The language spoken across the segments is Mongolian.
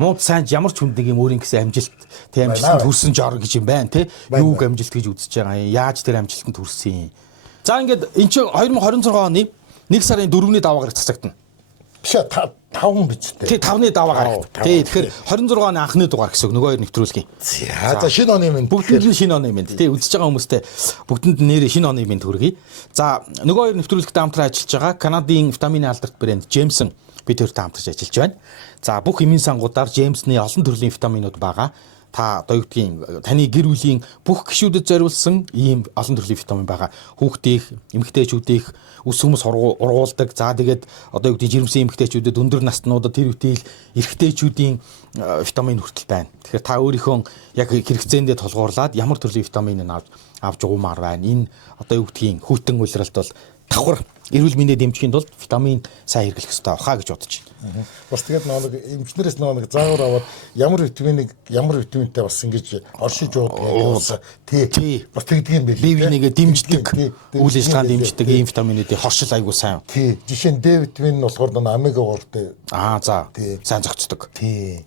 Мууд сайн ямар ч хүнд нэг юм өөрийн гэсэн амжилт тэг амжилтанд хүрсэн жор гэж юм байна тий. Юуг амжилт гэж үзэж байгаа юм. Яаж тэр амжилтанд хүрсэн юм. За ингээд эн чинь 2026 оны 1 сарын 4-ний даваагаар цацагдана. Биш 5 биз дээ. Тий 5-ны даваа гарагд. Тий тэгэхээр 26 оны анхны дугаар гэсэн үг нөгөө хоёр нэвтрүүлгийн. За шинэ оны минь бүгдэнд нь шинэ оны минь. Тий үзэж байгаа хүмүүстээ бүгдэнд нэрээ шинэ оны минь хүргэе. За нөгөө хоёр нэвтрүүлэгт хамтран ажиллаж байгаа Канадын витамины алдарт брэнд Jameson бид хоёртой хамтарч ажиллаж байна. За бүх эмийн сангуудаар Jameson-ы олон төрлийн витаминууд байгаа. Та одоо юу гэдгийг таны гэр бүлийн бүх гишүүдэд зориулсан ийм олон төрлийн витамин байгаа. Хүүхдийн, эмэгтэйчүүдийн үс хүмүүс ургуулдаг. За тэгээд одоо юу гэдгийг жирэмсэн эмэгтэйчүүдэд өндөр наснуудад тэр үтэл эрэгтэйчүүдийн витамин хүртэл байна. Тэгэхээр та өөрийнхөө яг хэрэгцээндээ тулгуурлаад ямар төрлийн витамин авч уумаар байна. Энэ одоо юу гэдгийг хүйтэн уйлралт бол давхар эрүүл мэндэ дэмжихийн тулд витамин сайн хэрэглэх хэрэгтэй баха гэж бодож байна. Бас тэгээд нэг эмчнэрээс нэг заавар аваад ямар витаминтай бас ингэж оршиж ууддаг. Тий. Бас тэгдэг юм байл. Бие бинийгээ дэмждэг, үйл ажиллагаанд дэмждэг ийм витаминуудын хоршил айгуу сайн. Тий. Жишээ нь D витамин нь болохоор омега 3-тэй. За. Сайн зохицдог. Тий.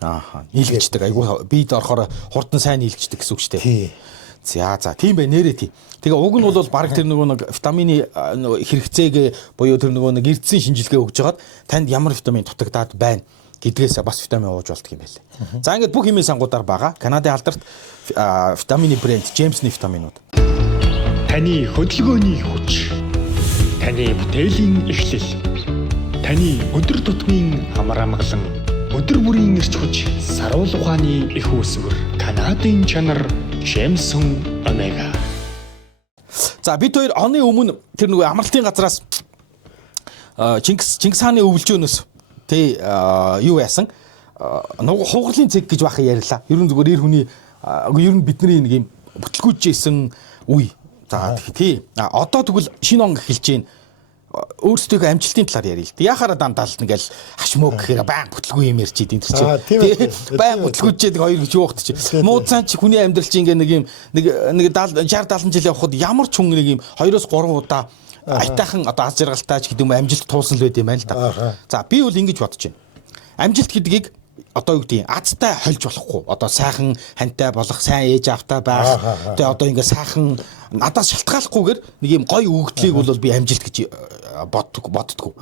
Нийлждэг айгуу бид орохоор хурдан сайн нийлждэг гэсэн үг шүү дээ. Тий. За тийм бай нэрээ тий. Тэгээ уг нь бол баг тэр нөгөө нэг витамины хэрэгцээг буюу тэр нөгөө нэг эрдэсийн шинжилгээ өгж хагаад танд ямар витамин дутагдаад байна гэдгээс бас витамин ууж болдго юм байлээ. За ингээд бүх эмийн сангуудаар байгаа. Канадын алдарт витамины брэнд Jameson-ы витаминууд. Таны хөдөлгөөний хүч. Таны бүтээлийн эхлэл. Таны өдөр тутмын амар амгалан өдөр бүрийн эрч хүч саруул ухааны их үүсвэр. Канадын чанар Jameson Omega. За бид хоёр оны өмнө тэр нөгөө амралтын газраас Чингис хааны өвлжөөнөөс тий юу яасан нөгөө хугарлын цэг гэж бахан ярьлаа. Ерөн зүгээр эр хүний ер нь бидний нэг юм бүтлгүүжсэн үе. За тий одоо тэгвэл шинэ он эхэлж байна. Өөрсдөө амжилтын талаар ярил л дээ. Яхаараа дандаалт ингээл хашмөө гэхээр баян бүтлгүй юм ярьж идэв тэр чинь. Баян бүтлгүүжээд хоёр гэж юу хот чи. Муудсан чи хүний амьдрал чи ингээ нэг юм нэг 60 70 жил явхад ямар ч хүн нэг юм 2-3 удаа айтайхан одоо аз жаргалтай ч гэдэг юм амжилт туулсан л байд юм байна л да. За би бол ингэж бодож байна. Амжилт гэдгийг одоо юу гэдэг азтай хольж болохгүй. Одоо сайхан хантай болох, сайн ээж автаа байх. Тэгээ одоо ингээ сайхан надаас шалтгааллахгүйгээр нэг юм гоё өгөгдлийг бол би амжилт гэж боддгоо.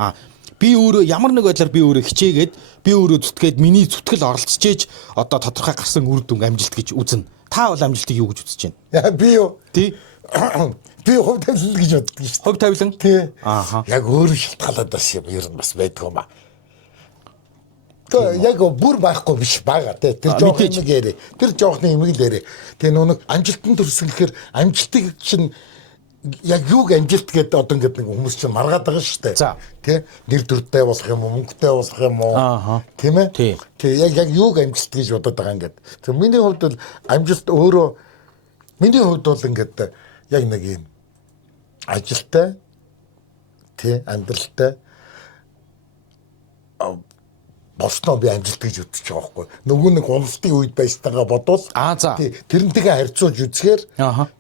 Би өөрөө ямар нэг байдлаар би өөрөө хичээгээд би өөрөө зүтгээд миний зүтгэл оролцож одоо тодорхой гарсан үр дүн амжилт гэж үзнэ. Та бол амжилтыг юу гэж үзэж байна? Би юу? Тий. Би хувь тавилан гэж боддог шүү дээ. Хувь тавилан? Тий. Яг өөрөө шалтгаалаад бас юм ер нь бас байдаг юм аа. Яг бүр байхгүй биш бага тий. Тэр жоохны нэг ярэ. Тэр жоохны имийг л ярэ. Тэгээ нэг амжилтанд төрсөн гэхээр амжилтыг чинь яг юуг амжилт гэдэг одоо ингээд нэг хүмүүс чинь маргаад байгаа шүү дээ. Тий. Нэр төртэй болох юм уу, мөнгөтэй болох юм уу? Тийм ээ? Тий. Яг юуг амжилт гэж бодоод байгаа ингээд. Тэр миний хувьд бол амжилт өөрөө миний хувьд бол ингээд яг нэг юм ажилтай тий амьдралтай болсноо би амжилт гэж үзэж байгаа байхгүй. Нөгөө нэг уналтын үед байстайгаа бодвол тэрнтэйгээ харьцуулж үзэхээр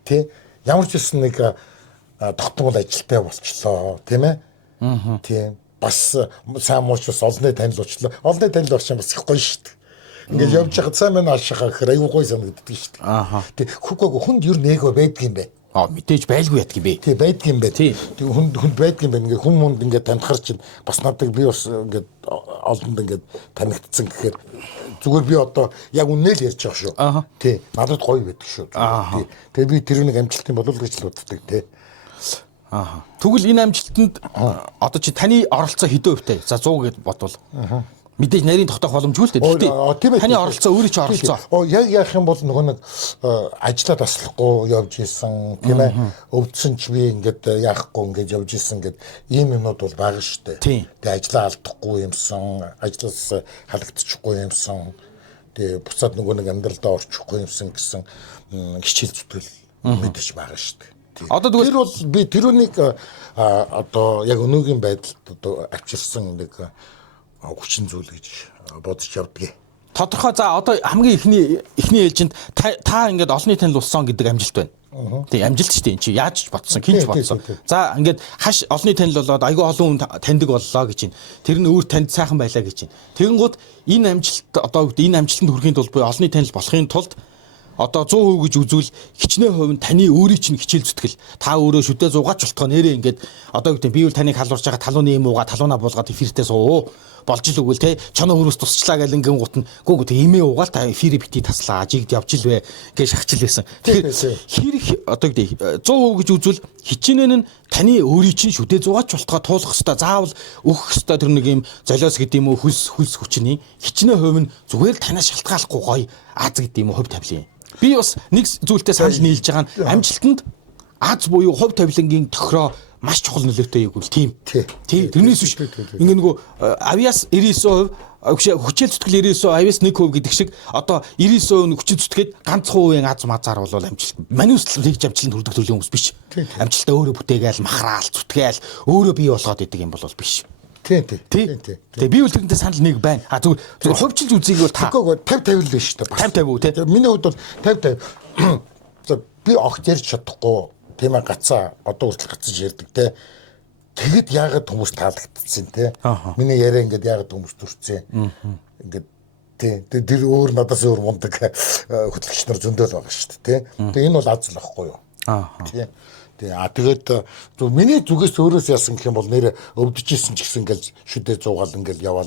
тий ямар ч гэсэн нэг тогтмол ажилтай болчлоо тийм ээ. Тийм бас сайн мууч бас олонний танил болчлоо. Олонний танил орчин бас их гоё шүү дээ. Ингээд явж хахад сайн мэн алшахаа гэхээр аюу гоё санагддаг шүү дээ. Тий хүнд ер нь эго байдаг юм бэ. Мэдээж байлгүй ядг юм бэ. Тий байдаг юм бэ. Тий хүнд байдаг юм бэ. Ингээ хүн ингээд танихар чинь бас надад би бас ингээд олонд ингээд танигдсан гэхээр зүгээр би одоо яг үнээр ярьж байгаа шүү. Тий надад гоё байдаг шүү. Тий тэгээ би тэр нэг амжилтын болов гэж л боддог тий. Тэгвэл энэ амжилтанд одоо чи таны оролцоо хэдэн хувьтай? За 100 гэд бодвол. Мэдээж нарийн тогтоох боломжгүй л дээ. Гэхдээ таны оролцоо өөрөө ч оролцоо. Яг яах юм бол нөгөө нэг ажиллаа таслахгүй явж исэн тийм ээ. Өвдсөн ч би ингээд яахгүй ингээд явж исэн гэд ийм юмнууд бол бага шүү дээ. Тэгээ ажиллаа алдахгүй юмсан, ажлаас халагдчихгүй юмсан. Тэгээ буцаад нөгөө нэг амьдралдаа орчихгүй юмсан гэсэн хичээл зүтгэл мэдээж бага шүү дээ. Одоо тэр бол би тэрүүнийг одоо яг өнөөгийн байдалд одоо авчирсан нэг хүчин зүйл гэж бодож явдгийг. Тодорхой за одоо хамгийн эхний ээлжинд та ингээд олонний танил болсон гэдэг амжилт байна. Тэг амжилт шүү дээ. Энд чи яаж ч ботсон, хинж ботсон. За ингээд хаш олонний танил болоод айгүй олон хүн таньдаг боллоо гэж байна. Тэр нь өөр танд сайхан байлаа гэж байна. Тэгэнгუთ энэ амжилт одоо энэ амжилтанд хүрэхийн тулд буюу олонний танил болохын тулд одоо 100% гэж үзвэл хичнээн хувь нь таны өөрийн чинь хичээл зүтгэл. Та өөрөө шүдэ зугаач болтгоо нэрээ ингээд одоо гэдэг би бол таныг халуурж байгаа талууны юм уугаа талуунаа буулгаад эфиртээ суу. Болж л үгүй л те чоноо хөрөөс тусчлаа гэл ингэн гут нь гүг те имээ угаал та эфир бити таслаа жигд явж л вэ гэж шахчил байсан. Тэгэхээр хэрэг одоо гэдэг 100% гэж үзвэл хичнээн нь таны өөрийн чинь шүдэ зугаач болтгоо туулах хэвээр заавал өгөх хэвээр тэр нэг юм золиос гэдэг юм уу хөлс хүчний хичнээн хувь нь зүгээр танаас шалтгааллахгүй гоё аз гэдэг юм уу хувь тавилын. Би бас нэг зүйлтэй санал нийлж байгаа нь амжилтанд аз буюу хувь тавилангийн тохироо маш чухал нөлөөтэй юм бол тийм. Тэрнээс биш ингээ нөгөө авиас 99% хүчил зүтгэл 99% авиас 1% гэдэг шиг одоо 99% хүчил зүтгээд ганцхан хувийн аз мазаар бол амжилт. Маниуслал хийж амжилтанд хүрдэг төрлийн хүмүүс биш. Амжилтаа өөрөө бүтээгээл махраал зүтгээл өөрөө бий болгоод идэг юм бол биш. Тэгээ би бол тэрнтэй санал нэг байна. Зүгээр хувьчилж үзгийг бол та 50-50 л байна шүү дээ. 50-50 үү те. Миний хувьд бол 50-50. Би огт ярьж чадахгүй. Тийм ээ гацаа одоо хүртэл гацаж ярьдаг те. Тэгэд яагаад хүмүүс таалагдсан те. Миний яриа ингээд яагаад хүмүүс төрцөө. Ингээд тэр өөр надаас өөр мундаг хөтлөгч нар зөндөл байгаа шүү дээ те. Тэгээ энэ бол аз л ахгүй юу. Тэгээд миний зүгээс өөрөөс яасан гэх юм бол нэр өвдөжсэн ч гэсэн ингээл шүдэ зуугаал ингээл яваал.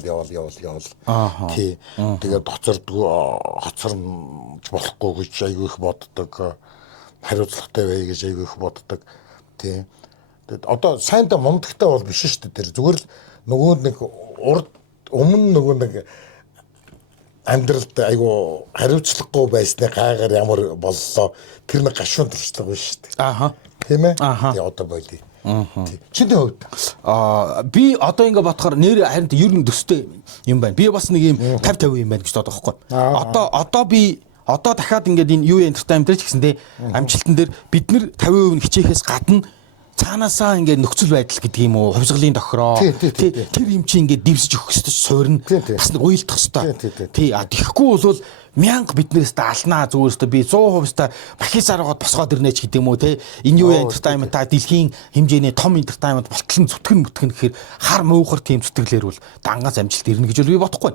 Тэгээд хоцорч болохгүй гэж айгүй их боддог. Хариуцлагатай бай гэж айгүй их боддог. Тэгээд одоо сайнда мундагтай бол биш шүү дээ. Тэр зүгээр л нөгөө нэг урд өмнө нөгөө нэг амьдралд айгүй хариуцлагагүй байсны гайгаар ямар боллоо. Тэр нэг гашуун туршлага биш шүү дээ. Тийм ээ. Тэгээ одоо болий. Чиний хувьд би одоо ингээ бодохоор нэр харин ер нь төстэй юм байна. Би бас нэг юм 50-50 юм байна гэж бодох байхгүй. Одоо дахиад ингээд энэ юу entertainment дээр ч гэсэндээ амжилтан дээр бид нэр 50% хичээхээс гадна цаанаасаа ингээд нөхцөл байдал гэдэг юм уу хувьсгалын тохироо тэр юм чи ингээд дивсэж өгөх ёстой суурна бас нэг уйлдах ёстой. Тэгэхгүй бол мянга биднээс даалнаа зүгээрээ би 100% махисаар гоод босгоод ирнэ ч гэдэг юм уу те энэ юу entertainment та дэлхийн хэмжээний том entertainment болтлон зүтгэн гэхээр хар муухар тийм зүтгэлээр бол дангаас амжилт ирнэ гэж би бодохгүй.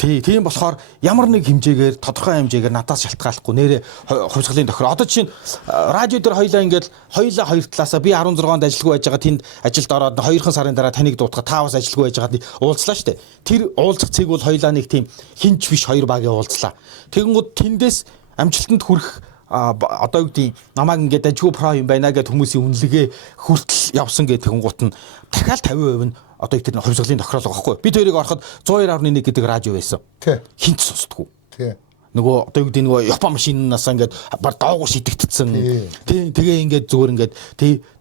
Тийм болохоор ямар нэг хэмжээгээр тодорхой хэмжээгээр надаас шалтгааллахгүй нэрээ хувьсгалын тохироо. Одоо чинь радио дээр хоёлаа ингээд хоёлаа хоёр талаасаа би 16-нд ажилгүй байж байгаа тэнд ажилд ороод 2 сарын дараа таныг дуутахад та бас ажилгүй байж байгаад уулзлаа штэ. Тэр уулзах цэг бол хоёлаа нэг тийм хинч биш хоёр багийн уулзлаа. Тэгэнгუთ тэндээс амжилтанд хүрэх одоо юу гэдэг намайг ингээд ажгүй про юм байна гэд хүмүүсийн үнэлгээ хүртэл явсан гэх тэгэнгуут нь дахиад 50% нь одоо их тэр хувьсгалын тохиолдол байхгүй. Би тэрийг ороход 102.1 гэдэг радио байсан. Хинч сонсдгоо. Нөгөө одоо юу гэдэг нөгөө Япон машинаас ингээд бар доогуур шидэгдсэн. Тэгээ ингээд зүгээр ингээд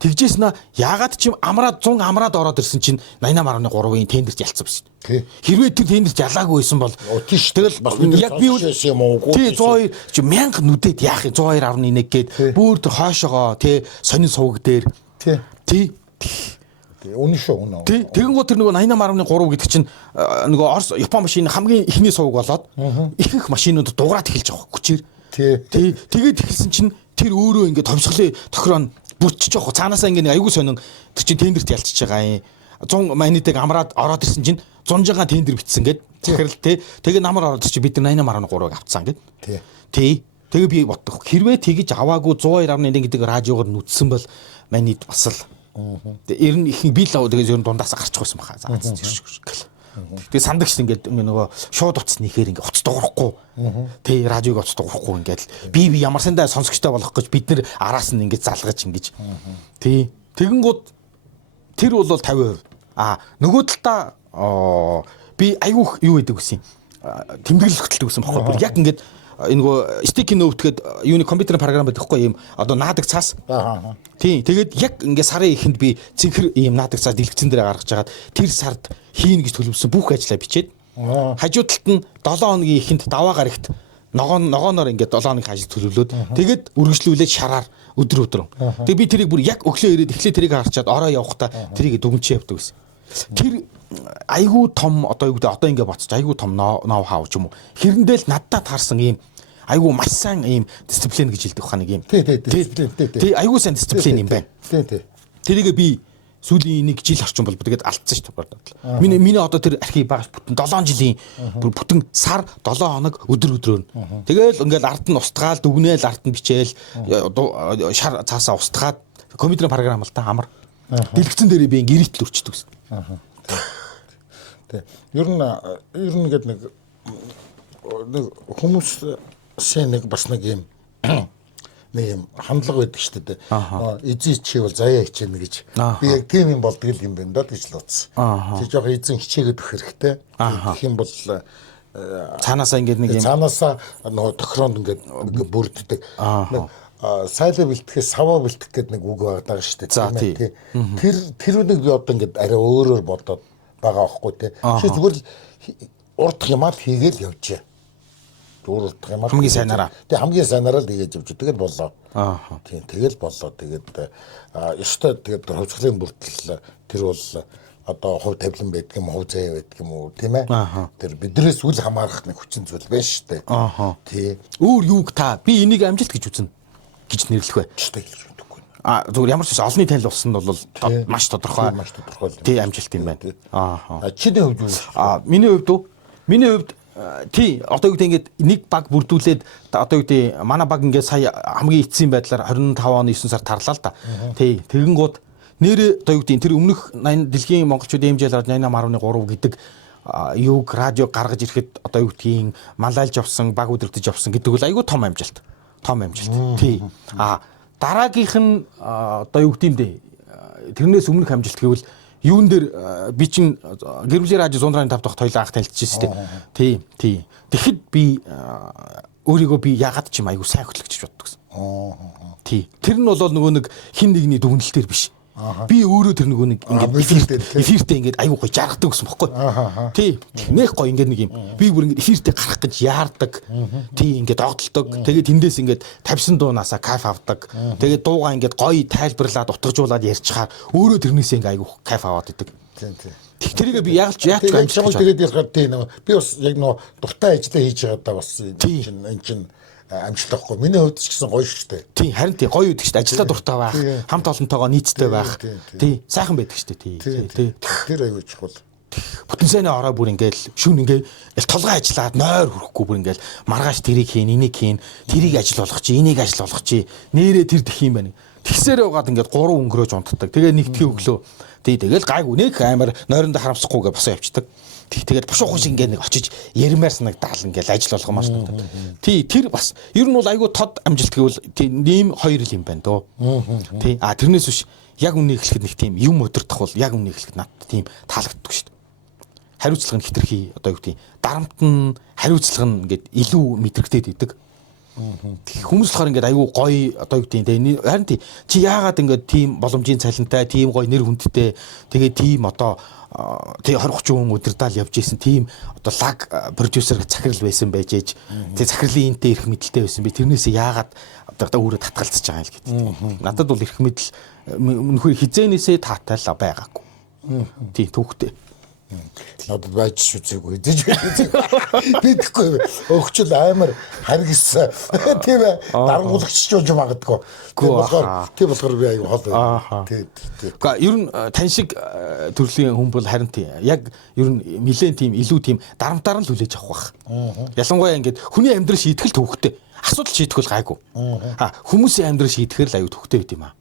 тэгжээс нэ яагаад ч юм амраад 100 амраад ороод ирсэн чинь 88.3-ийн тендерт ялцсан байсан. Хэрвээ тэр тендерт ялаагүй байсан бол тэгэл яг би юм уу 102 чи 1000 нүдэд яах юм 102.1 гээд бүр тэр хойшоогоо сонин сувг дээр үнэн шүү үнэн. Тэгэнгუთ тэр нөгөө 88.3 гэдэг чинь нөгөө Орос Япон машины хамгийн ихний сувг болоод их машинууд дуграад эхэлж байгаа хүчээр. Тэгээд эхэлсэн чинь тэр өөрөө ингээд товсголын тохироо нь бүтчих жоох. Цаанаасаа ингээд аягүй сонин тэр чинь тендерт ялчиж байгаа юм. 100 манитыг амраад ороод ирсэн чинь 100-жаа тендер битсэн гээд захирал тэгээ намар ороод чи бид 88.3-ыг авцсан гээд. Тэгээ би боддог. Хэрвээ тэгж аваагүй 102.1 гэдэг радиогоор нүдсэн бол манит бас л ер нь их би л тэгээс ер нь дундаас гарчих байсан баха. Тэгээ сандагч ингээд нөгөө шууд утас нэхээр ингээд уц дуурахгүй. Радиог уц дуурахгүй ингээд би ямар сандаа сонсогчтой болох гэж бид нэр араас нь ингээд залгаж ингэж. Тэгэнгუთ тэр бол 50%. Нөгөө талдаа би айгүйх юу гэдэг үсэн. Тэмдэглэл хөтэлдэг гэсэн бохоо. Яг ингээд энэ нөгөө sticky note гэдэг юуны компьютерийн програм байдаг хгүй юм. Одоо наадаг цаас. Тэгээд яг ингээд сарын эхэнд би цэнхэр ийм наадаг цаас дэлгэцэн дээр гаргаж хагаад тэр сард хийн гэж төлөвлөсөн бүх ажлаа бичээд хажуу талд нь 7 хоногийн эхэнд даваа гарагт ногооноор ингээд 7 хоногийн ажил төлөвлөөд тэгээд үргэлжлүүлээд шараар өдөр. Тэгээд би тэрийг бүр яг өглөө ирээд эхлээ тэрийг харчаад ороо явахдаа тэрийг дүгнчээ явдаг гэсэн. Тэр айгүй том одоо юу гэдэг одоо ингээд боцож айгүй том ноу хау ч юм уу. Хэрэндээ л надтай таарсан ийм айгүй маш сайн ийм дисциплин гэж хэлдэг хаа нэг юм. Тий айгүй сайн дисциплин юм байна. Тий. Тэрийгээ би сүүлийн нэг жил орчим бол тэгээд алдсан шүү дээ. Миний одоо тэр архив багш бүтэн 7 жилийн бүтэн сар 7 хоног өдрөөр. Тэгэл ингээл ард нь устгаал дүгнээл ард нь бичээл шар цаасаа устгаад компьютерийн програм л та амар. Дэлгэцэн дээрээ би ингээ ирэтл өрчдөг гэсэн. Тий. Ер нь гээд нэг хүмүүс нэг бас нэг юм хандлага байдаг шүү дээ. Эзэн чи бол заяа хичээнэ гэж. Би яг тийм юм болдго юм байна даа гэж л утсан. Тэг жоох эзэн хичээгээд өгөх хэрэгтэй. Тэгэх юм бол цаанаасаа ингээд нэг юм цаанаасаа нөгөө тохироонд ингээд бүрддэг. Сайлаа бэлтгэхээс саваа бэлтгэх гэдэг нэг үг байгаа шүү дээ. Тэр нэг би одоо ингээд арай өөрөөр бодоод байгаа байхгүй тий. Чи зүгээр л урдх юмаа хийгээл явжээ. Хамгийн сайнараа. Тэг хамгийн сайнараа л хийж явж. Тэгэл болоо. Тийм тэгэл болоо. Тэгээд ёстой тэгээд хувьцлын бүртэл тэр бол одоо хувь тавилан байдаг юм, хувь заяа байдаг юм уу, тийм ээ? Тэр биднээс үл хамаарах нэг хүчин зүйл байна шүү дээ. Тий. Өөр юуг та би энийг амжилт гэж үзнэ гэж нэрлэх бай. Зүгээр ямар ч биш олонний танил болсон бол маш тодорхой. Тий амжилт юм байна. Чиний хувьд юу? Миний хувьд тий одоо юу гэдэг ингээд нэг баг бүрдүүлээд одоо юу гэдэг манай баг ингээд сая хамгийн эцсийн байдлаар 25 оны 9 сард тарлаа л да. Тий тэгэнгүүт нэр одоо юу гэдэг тэр өмнөх 80 дэлхийн монголчуудын хэмжээл 88.3 гэдэг юуг радио гаргаж ирэхэд одоо юу гэдгийг малайлж явсан баг өдөртөж явсан гэдэг бол айгүй том амжилт. Тий. Дараагийнх нь одоо юу гэдэм дээ. Тэрнээс өмнөх амжилт гэвэл юун дээр би чин гэрмжийн радио 105 дахь хоёлаа анх танилцчихсэн шүү дээ. Тий. Тэгэхэд би өөрийгөө би яагаад ч юм айгу сайн хөтлөгч боддог гэсэн. Тий. Тэр нь бол нөгөө нэг хин нэгний дүгнэлтээр биш. Би өөрөө тэр нөгөө нэг ингээд эфиртээ ингээд айгу гоё жаргадаг гэсэн бохоггүй. Тий. Нэх гоё ингээд нэг юм. Би бүр ингээд эфиртээ гарах гэж яардаг. Тий ингээд огтлдог. Тэгээд тэндээс ингээд тавьсан дуунаасаа кайф авдаг. Тэгээд дуугаа ингээд гоё тайлбарлаад утгажуулаад ярьчихаар өөрөө тэрнээсээ ингээд айгу кайф аваад идэг. Тий. Тэрийг би яагаад амжилт тэгээд ярихаар тий нөгөө би бас яг нөгөө дуртай ажиллаа хийж байгаа даа бас энэ чинь амжилтахгүй. Миний хувьд ч гэсэн гоё шүү дээ. Тий, харин тий гоё үйдэг шүү дээ. Ажиллаа дуртай байх, хамт олонтойгоо нийцтэй байх. Тий, сайхан байдаг шүү дээ. Тий. Тэр аюул чухал. Бүтэн сайнаа ороо бүр ингээл шүүн ингээл толгой ажиллаад нойр хүрэхгүй бүр ингээл маргааш тэрийг хийн, энийг хийн, тэрийг ажил болгох чи, энийг ажил болгох чи. Нэрээ тэр дэх юм байна. Тэгсээрээ угаад ингээд 3 өнгөрөөж унтдаг. Тэгээ нэгтгэе өглөө. Тий, тэгэл гайгүй нэг амар нойрондоо харамсахгүйгээ босоо явчихдаг. Тэгээд бушуухан шиг ингээд нэг очиж ярмаар санагдаал ингээд ажил болгомоор санагдав. Тий, тэр бас ер нь бол айгүй тод амжилт гэвэл тийм хоёр юм байна дөө. Тий. Тэрнээс биш яг үнийг хэлэхэд нэг тийм юм өдөртөх бол яг үнийг хэлэхэд надад тийм таалагддаг шүү дээ. Хариуцлага нь хитрхи одоо юу гэдэг дарамт нь хариуцлага нь ингээд илүү мэдрэгдээд идэг. Хүмүүс болохоор ингээд айгүй гоё одоо юу гэдэг харин чи яагаад ингээд тийм боломжийн цалинтай, тийм гоё нэр хүндтэй тэгээд тийм одоо тэг 20-30 хүн удирдаал явж исэн тийм одоо лаг продюсер захирал байсан байж ээж тэг захирлын энтэй эрх мэдэлтэй байсан би тэрнээсээ яагаад одоо өөрөө татгалзаж байгаа юм л гэдэг. Надад бол эрх мэдэл нөхөр хизээнээсээ таатай л байгаагүй. Тий түүхтэй. Надад байж үзээгүй дэж би тэгэхгүй өгчл амар харгиссан тийм ээ дарангуулагч болж магадгүй тийм болохоор би аюу хол тий. Гэхдээ ер нь тань шиг төрлийн хүн бол харин тий яг ер нь нэлээд тийм илүү тийм дарамтаар нь л хүлээж авах байх. Ялангуяа ингээд хүний амьдрал шийтгэл төвхтэй асуудал шийдэх бол гайгүй. Хүмүүсийн амьдрал шийдэхэр л аюу төвхтэй байт юм аа.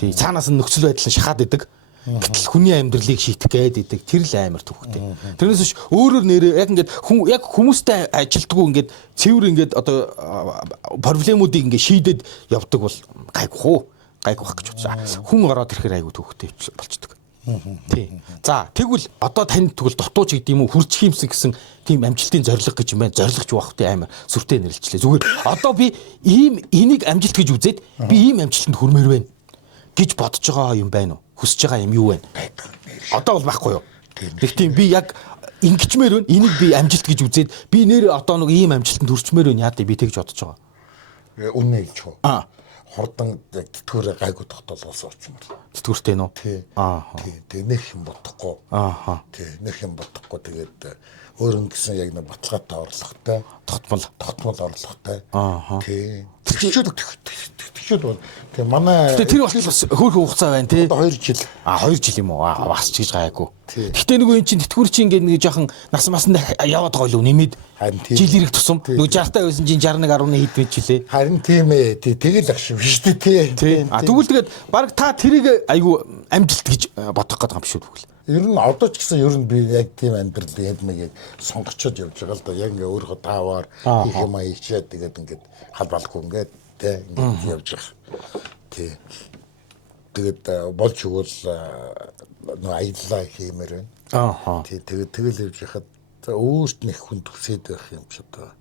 Тий цаанаас нь нөхцөл байдал нь шахаад идэг. Гэтэл хүний амьдралыг шийдэх гээд идэг тэр л амар төвхтэй. Тэрнээс биш өөрөөр нэрээ яг ингээд яг хүмүүстэй ажилтгүй ингээд цэвэр ингээд одоо проблемуудыг ингээд шийдэд явдаг бол гайгүй байх гэж бодсон. Хүн ороод ирэхээр айгүй төвхтэй болчдөг. Тий. За тэгвэл одоо танд тэгвэл дутууч гэдэг юм уу хүрчих юмсан гэсэн тийм амжилтын зорилго гэж юм байна. Зорилгоч байхтай амар сүртэй нэрлэлчлээ. Зүгээр одоо би энийг амжилт гэж үзээд би ийм амжилтанд хүрмээр байна гэж бодож байгаа юм байна уу? Хүсэж байгаа юм юу вэ? Одоо бол байхгүй юу? Тэг тийм би яг ингэчмээр байна. Энийг би амжилт гэж үзээд би нэр одоо нэг ийм амжилтанд хүрчмээр байна яа би тэгж бодож байгаа. Үнэ хэлж байгаа. Хордон тэтгэврээ гайгүй тогтоолоос очмор. Тэтгэвртэй нөө? Тий. Тий. Нэх юм бодохгүй. Тий. Нэх юм бодохгүй тэгээд өөр ингэсэн яг нэг баталгаатай орлоготой тогтмол орлоготой. Тий. Тэгчүүд бол тий манай тэр бол бас хөөрхөн хугацаа байна тий. Одоо 2 жил. 2 жил юм уу? Бас ч гэж гайгүй. Гэхдээ нөгөө эн чинь тэтгэвэр чинь ингээд нэг жоохон нас масанд яваад байгаа юу нэмээд жил ирэх тусам нөгөө 60 таа байсан чинь 61.1 хэд байж лээ. Харин тийм ээ. Тэгэл ах шиг биш тий. Тэгвэл тэгээд баг та тэрийг айгүй амжилт гэж бодох гэдэг юм биш үү тэгвэл. Ер нь одоо ч гэсэн ер нь би яг тийм амьдрал ядмыг сонгочод явж байгаа л да. Яг ингээ өөрөө тааваар хийх юм ичээд тэгээд ингээд халбалгүй ингээд тий ингээд явж байгаа. Тий. Тэгээд болж өгвөл нөө аяллаа хиймээр байна. Тий тэгэл явж хахад өөрт нэг хүн төсөөд байх юм ч одоо.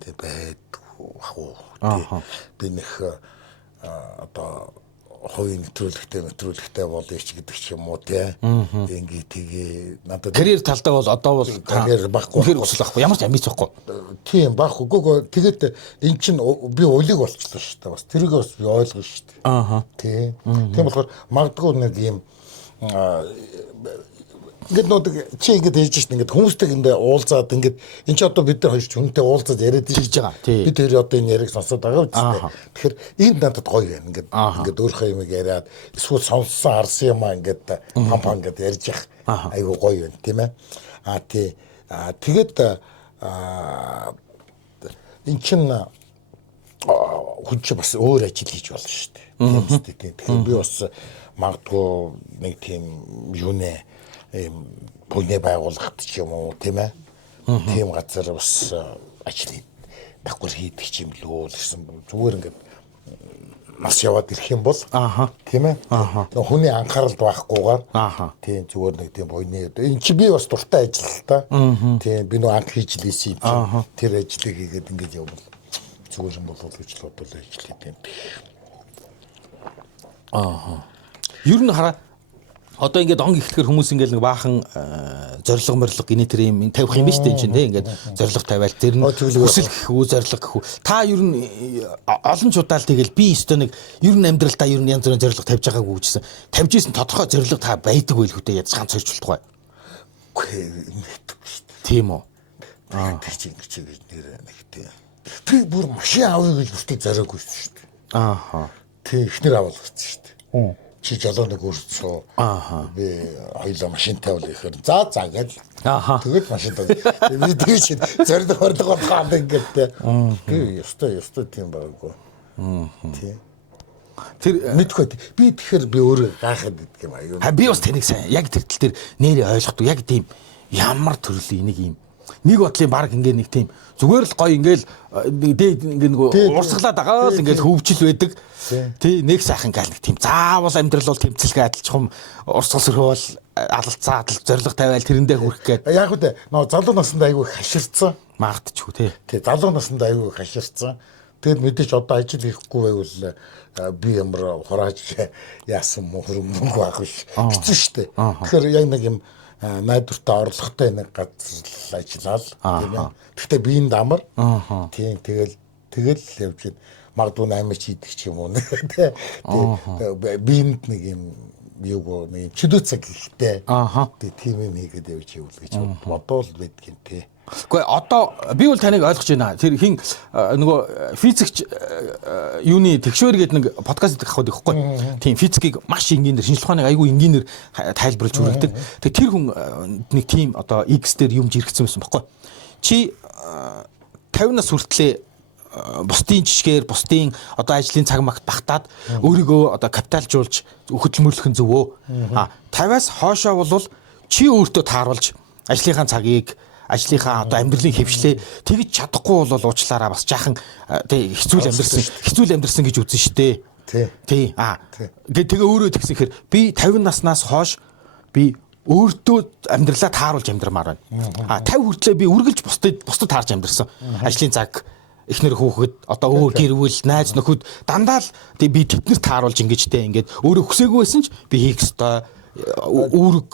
Тий байдгүй. Би нэг одоо хойн нэвтрүүлэгтэй болно ч гэдэг ч юм уу тий. Ингээ тэгээ надад карьер талдаа бол одоо бол карьер баггүй. Тэр өсөл ахгүй. Ямар ч амбиц байхгүй. Тийм баггүй. Тэгээд эн чинь би улиг болчихлоо шүү дээ. Бас тэрийг бас би ойлгоно шүү дээ. Тий. Тийм болохоор магадгүй нэг юм ингээд нөө чи ингээд хийж шít ингээд хүмүүстэй ингээд уулзаад ингээд эн чи одоо бид нар хоёр ч хүнтэй уулзаад яриад хийж байгаа. Бид тэр одоо энэ яриг сонсоод байгаа үстэй. Тэгэхээр энд надад гоё байна. Ингээд өөрийнхөө юм яриад эсвэл сонссон харсан юм аа ингээд пампан ингээд ярьж явах айгуу гоё байна тийм ээ. Тэгээд эн чин хүн чи бас өөр ажил хийж болно шүү дээ. Тэгэхээр би бас магадгүй нэг тийм юу нэ бүлгээ байгуулахад ч юм уу тийм ээ. Тийм газар бас ажил давхар хийдэг ч юм лөө гэсэн зүгээр ингээд нас яваад ирэх юм бол тийм ээ. Хүний анхааралд байхгүйгээр тийм зүгээр нэг тийм буйны энэ чи би бас дуртай ажил л та. Тийм би нөө анх хийж лээсэн юм. Тэр ажлыг хийгээд ингээд явбал зүгээр юм болов гэж л бодлоо ажил хийдэг. Ер нь хараа одоо ингээд он ихтгэр хүмүүс ингээд нэг баахан зориг морилго гинэ тэр юм тавих юм ба штэ чинь тий ингээд зориг тавиал тэр нь хүсэл гэхүү зориг гэхүү та ер нь олон ч удаал тэгэл би өстө нэг ер нь амьдралдаа ер нь янз бүрийн зориг тавьж байгаагүй гэсэн тавьж исэн тодорхой зориг та байдаг байл хөтэй яаж ганц зорж болтугай. Үгүй мэдгүй штэ. Тийм үү. Тэр чинь гэж нэр нэгтэй. Би бүр машин авъя гэж бүртээ зориоггүй штэ. Тэг ихнэр аваад гэсэн штэ. Чи жолооныг өрцөө. Би хоёлоо машинтай бол ихээр за гэж. Тэгээд машинтай. Би тэр чинь зориг хорлого болгоод ингээд. Би ёстой тийм байгаагүй. Тий. Тэр мэдгүй. Би тэгэхээр би өөрөө гайхаад идэх юм аюу. Би бас таныг сайн яг тэр тал дээр нэрээ ойлгохгүй. Яг тийм ямар төрлийн нэг юм. Нэг бодлын баг ингээд нэг тийм зүгээр л гоё ингээл дээд ингээд нэг урсгалаад байгаа л ингээд хөвжил байдаг. Тий нэг сайхан гал нэг тийм заавал амьдрал бол тэмцэлгээ адилчхам урсгал сөрхөө бол алалцаа адал зориг тавиал тэрэндээ хүрэх гээд. Яг үү нөө залуу наснд айгүй хаширцсан. Магдчихгүй тий. Тий залуу наснд айгүй хаширцсан. Тэгэд мэдээч одоо ажил хийхгүй байвал би ямар хурааж яасан мөнгө авах биш. Хэцүү шттэ. Тэгэхээр яг нэг юм найдвартай орлоготой нэг газар ажиллаад тийм ээ. Гэхдээ биеинд амар. Тийм тэгэл явж магадгүй 8 ч идэх ч юм уу тий. Биеинд нэг юм юуг нэг чөлөөцөг ихтэй. Тийм юм хийгээд явж ивэл гэж бодвол байдгийн тий. Гэхдээ одоо би бол таныг ойлгож байна. Тэр хин нөгөө физикч юуны тэгшүүр гэдэг нэг подкаст авах байхгүй. Тийм физикийг маш энгийнээр шинжлэх ухааныг айгүй энгийнээр тайлбарлаж хүргэдэг. Тэгээ тэр хүн нэг тийм одоо X дээр юмж иргэсэн байсан байхгүй. Чи 50 нас хүртлээ бусдын жишгээр бусдын одоо ажлын цаг магт багтаад өөрийгөө одоо капиталжуулж хөдөлмөрлөх нь зөвөө. 50-аас хоошоо бол чи өөртөө тааруулж ажлынхаа цагийг ажлынхаа одоо амьдралын хөвшлээ тэгж чадахгүй бол уучлаараа бас жаахан хэцүү амьдэрсэн гэж үзэн штэ. Тий. Тэгээ өөрөө тэгсэхээр би 50 наснаас хойш би өөртөө амьдралаа тааруулж амьдрмаар байна. 50 хүртлээр би үргэлж бусдад таарж амьдрсан. Ажлын цаг эхнэр хүүхэд одоо өөр гэр бүл найз нөхөд дандаа л би тэднэрт тааруулж ингэжтэй ингээд өөрөө хүсээгүй байсан ч би хийх ёстой үүрэг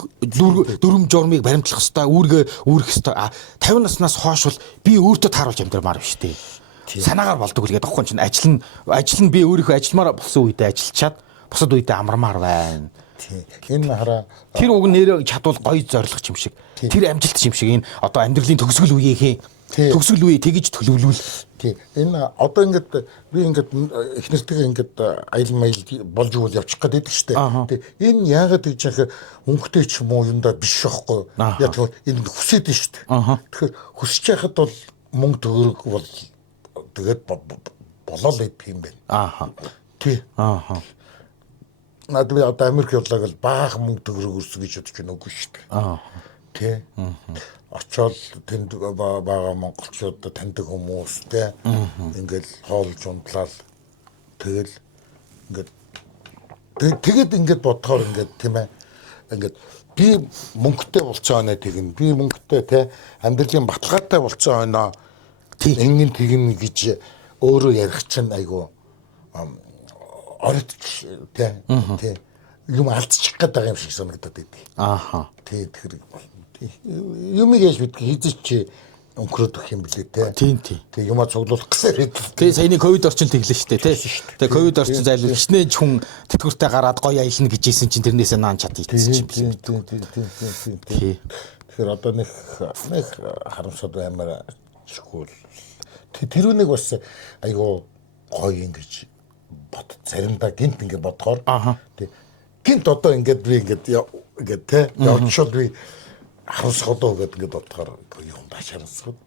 дүрм журмыг баримтлах ёстой үүргээ үүрэх ёстой 50 наснаас хойш бол би өөртөө тааруулж амьдрмаар биш тий. Санаагаар болдог үлгээд авахгүй чинь ажил нь би өөрийнхөө ажилламаар болсон үедээ ажиллачаад бусад үедээ амармаар байна. тий. Энэ хараа Тэр уг нэр чадвал гоё зориг юм шиг. Тэр амжилт юм шиг энэ одоо амьдралын төгсгөл үеийнхээ төгсгөл үе тэгж төлөвлөвөл. тий. Энэ одоо ингээд би ингээд их нэртэйгээ ингээд аял маял болж өгөл явчих гээд байдаг штэ. Тий. Энэ яагаад гэж яхаа өнгөтэй ч юм уу юундаа биш байхгүй. Яг тэгвэл энэ хүсээд нь штэ. Тэгэхээр хүсэж яхад бол мөнгө төгрөг бол тэгээд болоо л идэх юм байна. Тий. Наад би одоо Америк явлаа гэл баах мөнгө төгрөг өрсө гэж бодож байна үгүй шүү дээ. Тий. Очоод тэнд байгаа монголчууд таньдаг хүмүүс те ингээл хоолж унтлал тэгэл ингээд бодохоор ингээд тийм ээ ингээд би мөнгөтэй болцоо оноо тэгнэ би мөнгөтэй те амьдралын баталгаатай болцоо оноо ингэн тэгнэ гэж өөрөө ярих чинь айгу орит те юм алдчих гээд байгаа юм шиг санагдаад байдаг. Тий тэр юм яаж бидгийг хийж чи өнгөрөөд өгөх юм блэ те. Тий юмаа цуглуулах гэсэн хэвээр. Тий саяны ковид орчин тэглэн штэ те. Тэгээ ковид орчин зайлвал хичнээн хүн тэтгэвртэй гараад гоё аялна гэж ийсэн чинь тэрнээсээ наан чад ийдсэн юм блэ. Тий. Тэгэхээр одоо нэг харамсаад амар шгүүл. Тэр үнийг бас айгу гоё ингэж бод заримдаа гинт ингэ бодохоор тий гинт одоо ингээд би ингээд те явчихвал би харамсахад гэдэг ингээд бодохоор юм бааш харамсахад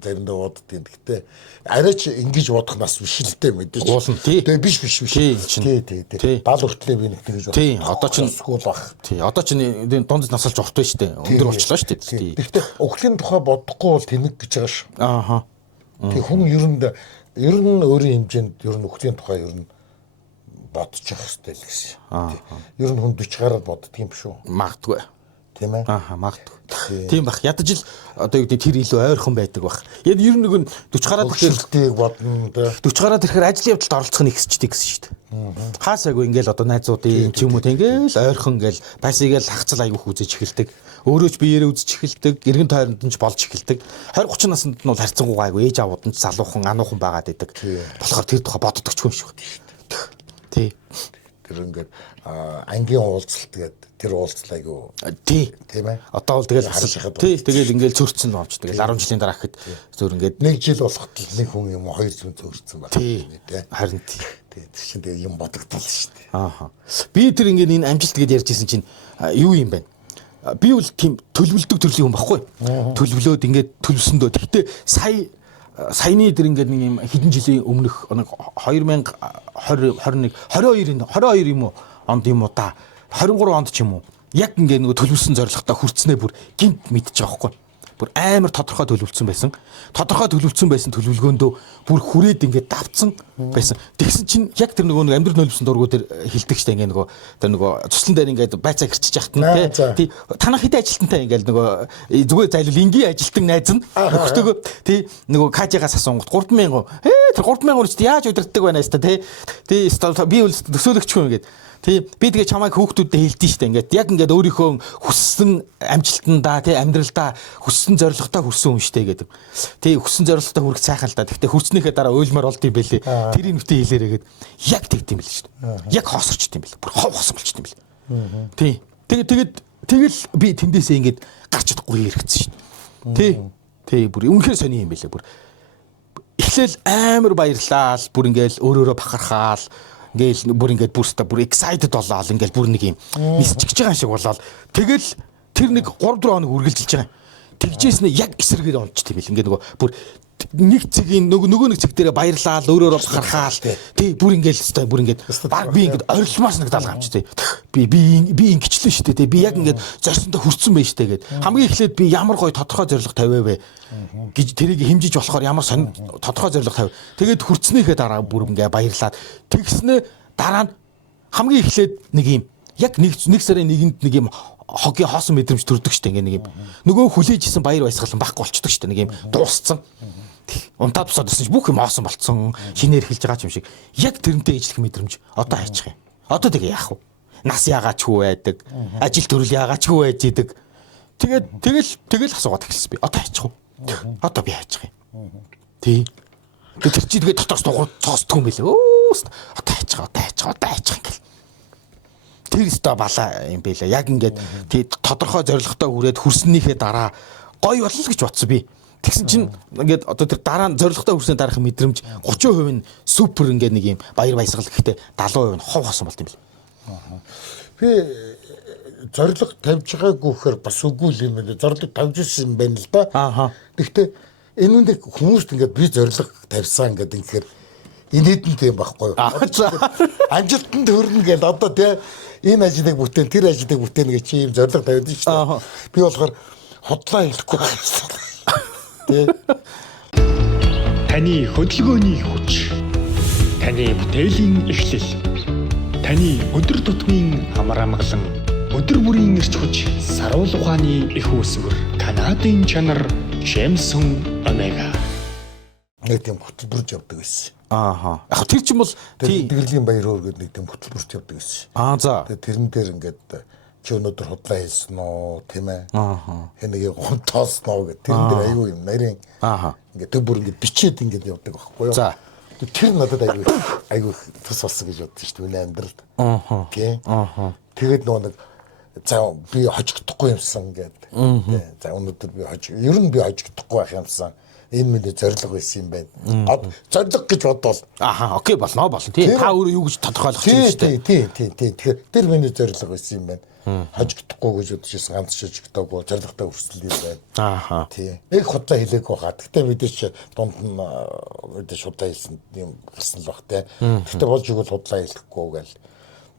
заримдаа боддгийн. Гэхдээ арай ч ингэж бодох нас биш л дээ мэдээж. Тэгээ биш. Тий. Бал хүртлээ би нэг тэгж бодох. Тий. Одоо чинь скул бах. Тий. Одоо чинь дунд насалж урт байна шүү дээ. Өндөр болчлоо шүү дээ. Тий. Гэхдээ өвглийн тухай бодохгүй бол тэнэг гэж байгаа шүү. Тий хүн ер нь өөрийн хэмжээнд ер нь өвглийн тухай ер нь бодчих хэвээр л гэсэн. Ер нь хүн 40 гараад боддөг юм шүү. Магадгүй. Тийм ээ. Магадгүй. Тийм бах. Ядаж л одоо юу гэдэг тэр илүү ойрхон байдаг бах. Яг ер нь нэг 40 гараад ирэхээр бодно да. 40 гараад ирэхээр ажлын явдалд оролцох нь ихсчдэг гэсэн шүү дээ. Хаасаагүй ингээл одоо найзуудын ч юм уу ингээл ойрхон ингээл байсагээл хагцал аяг үзэж эхэлдэг. Өөрөө ч биеэрээ үзэж эхэлдэг. Эргэн тойронд нь ч болж эхэлдэг. 20 30 наснд нь бол харьцангуй айгүй ээж авууд нь залуухан ануухан байгаад идэг. Болохоор тэр тухай боддог ч юм шүү. Тий. Тэр ингээд ангийн уулзалт гэдэг тэр уулзал айгу тийм ээ. Одоо бол тэгэл тий тэгэл ингээл цөрцсөн боомч тэгэл 10 жилийн дараа гэхэд зөөр ингээд 1 жил болоход нэг хүн юм 200 цөрцсөн байна тий. Харин тий. Тэр чинь тэгээ юм бодогдол шүү дээ. Би тэр ингээд энэ амжилт гэдээ ярьжсэн чинь юу юм бэ? Би бол тийм төлөвлөдөг төрлийн хүн баггүй. Төлөвлөөд ингээд төлөвсөндөө. Гэхдээ саяны тэр ингээд нэг юм хэдэн жилийн өмнөх 2020 22 юм уу онд юм уу та 23 онд ч юм уу яг ингээд нөгөө төлөвлөсөн зорилготой хүрцнээ бүр гинт мэдчих жоохгүй. Бүр амар тодорхой төлөвлөсөн байсан. Тодорхой төлөвлөсөн байсан төлөвлөгөөндөө бүр хүрээд ингээд давцсан байсан. Тэгсэн чинь яг тэр нөгөө амьдрал нөлөвсөн дургууд тэр хилдэг штэ ингээд нөгөө тэр нөгөө цуслан дээр ингээд байцаа гэрчиж яхад нь тий танах хэдэн ажилтнтай ингээд нөгөө зүгээр зайлвал энгийн ажилтан найз нь өгтөгөө тий нөгөө кажигаас асуунгууд 3000 тэр 3000 үрчтэй яаж удирддаг байна яста тий би үл төсөөлөгч хүн ингээд тий би тэгээ чамайг хүүхдүүдэд хэлдэж штэ ингээд яг ингээд өөрийнхөө хүссэн амжилтандаа тий амьдралдаа хүссэн зорилготой хүрсэн хүн штэ гэдэг. Тий хүссэн зорилготой хүрэх сайхан л да. Гэхдээ хүрснийхээ дараа уйлмаар болд юм бэлээ. Тэрийг нүтэ хэлээрээ гээд яг тэгд юм бэл штэ. Яг хоосорчд юм бэл. Бүр хов хосон болчд юм бэл. Тий. Тэгэл би тэндээсээ ингээд гарч чадахгүй хэрэгцсэн штэ. Тий бүр үнэхээр сони юм бэлээ. Бүр эхлээл амар баярлал. Бүр ингээд өөрөөрөө бахархаал ингээл бүр ингээд бүрстэ бүр excited болоо ингээл бүр нэг юм нисчихж байгаа шиг болоод тэгэл тэр нэг 3 4 хоног үргэлжилж байгаа. Тэгжээснээ яг эсрэгээр онцт юм бэл ингээд нөгөө бүр нэг цэгийн нөгөө нэг цэг дээрээ баярлал өөрөөрөө бахархаал тий бүр ингээл өстой бүр ингээд баг би ингээд орилмаас нэг даалга авч тий би ингэчлээ шүү дээ тий би яг ингээд зорьсондоо хүрсэн байж штэ гэд хамгийн эхлээд би ямар гоё тодорхой зорилго тавиа вэ гэж тэрийг хэмжиж болохоор ямар сонь тодорхой зорилго тавь тэгээд хүрцнийхээ дараа бүр ингээд баярлаад тэгснэ дараа нь хамгийн эхлээд нэг юм яг нэг сарын нэгэнд нэг юм хогийн хоосон мэдрэмж төрдөг штэ ингээ нэг юм нөгөө хүлээж исэн баяр баясгалан байхгүй болчдөг штэ нэг юм дуусцсан унтаад босоод ирсэн чинь бүх юм оосон болцсон шинээр эхэлж байгаа юм шиг яг тэрнтэй ижлэх мэдрэмж одоо хайчих юм одоо тэгээ яах вэ нас яагаач хүү байдаг ажил төрөл яагаач хүү байж идэг тэгэл асуугаад эхэлсэн би одоо хайчих уу одоо би хайчих юм тий тэр чи тэгээ дотоос дугуй цоосдгүй юм билээ одоо хайчих ингээл тэр өстө балаа юм байлаа. Яг ингээд тодорхой зорилготой хүрээд хүрснийхээ дараа гоё болно л гэж бодсон би. Тэгсэн чинь ингээд одоо тэр дараа нь зорилготой хүрснээ дараах мэдрэмж 30% нь супер ингээд нэг юм баяр баясгал гэхдээ 70% нь хов хосон болт юм бэл. Би зорилго тавьж байгаагүй гэхээр бас үгүй юм байна. Зорилго тавьж ирсэн юм байна л да. Гэхдээ энэ үндэ хүмүүст ингээд би зорилго тавьсан гэдэг ингээд инээдэн тийм байхгүй юу? Амжилтанд хүрнэ гэдэг одоо тий энэ ажлыг бүтээн тэр ажлыг бүтээн гэж чи юм зорилго тавьдаг шүү дээ. Би болохоор худлаа хэлэхгүй байсан. Тий. Таны хөдөлгөөний хүч. Таны бүтээлийн эхлэл. Таны өдөр тутмын амар амгалан өдөр бүрийн эрч хүч саруул ухааны их үүсвэр Канадын чанар Jameson Omega. Нэг тийм хөтөлбөрж явдаг байсан. Яг тэр чинь бол Тэтгэлийн баяр хөөр гэдэг нэг тийм хөтөлбөрч явдаг байсан. За. Тэгээ тэрэн дээр ингээд чи өнөөдөр худлаа хэлсэн үү тийм ээ. Хэнийг гонтоосноо гэдэг. Тэрэн дээр аягүй юм нарийн. Ингээд тэг бүр ингээд бичээд ингээд явдаг байхгүй юу? За. Тэр надад аягүй тус болсон гэж бодсон шүү дээ миний амьдралд. Тэгээд нөгөө нэг за би хожигдохгүй юмсан гэдэг. За өнөөдөр би ер нь би хожигдохгүй байх юмсан. Энэ миний зорилго байсан юм байна. Зорилго гэж бодвол окей болно. Тийм. Та өөрөө юу гэж тодорхойлох юм шүү дээ. Тийм. Тэгэхээр тэр миний зорилго байсан юм байна. Хожигдохгүй гэж бодож ирсэн ганц шижигдоогүй зорилготой хүрсэл юм байна. Тийм. Их худлаа хэлээгүй хаа. Гэхдээ мэдээч дунд нь мэдээч худлаа хэлсэн юм гарсан л баг те. Гэхдээ болж игэл худлаа хэлэхгүй гэл.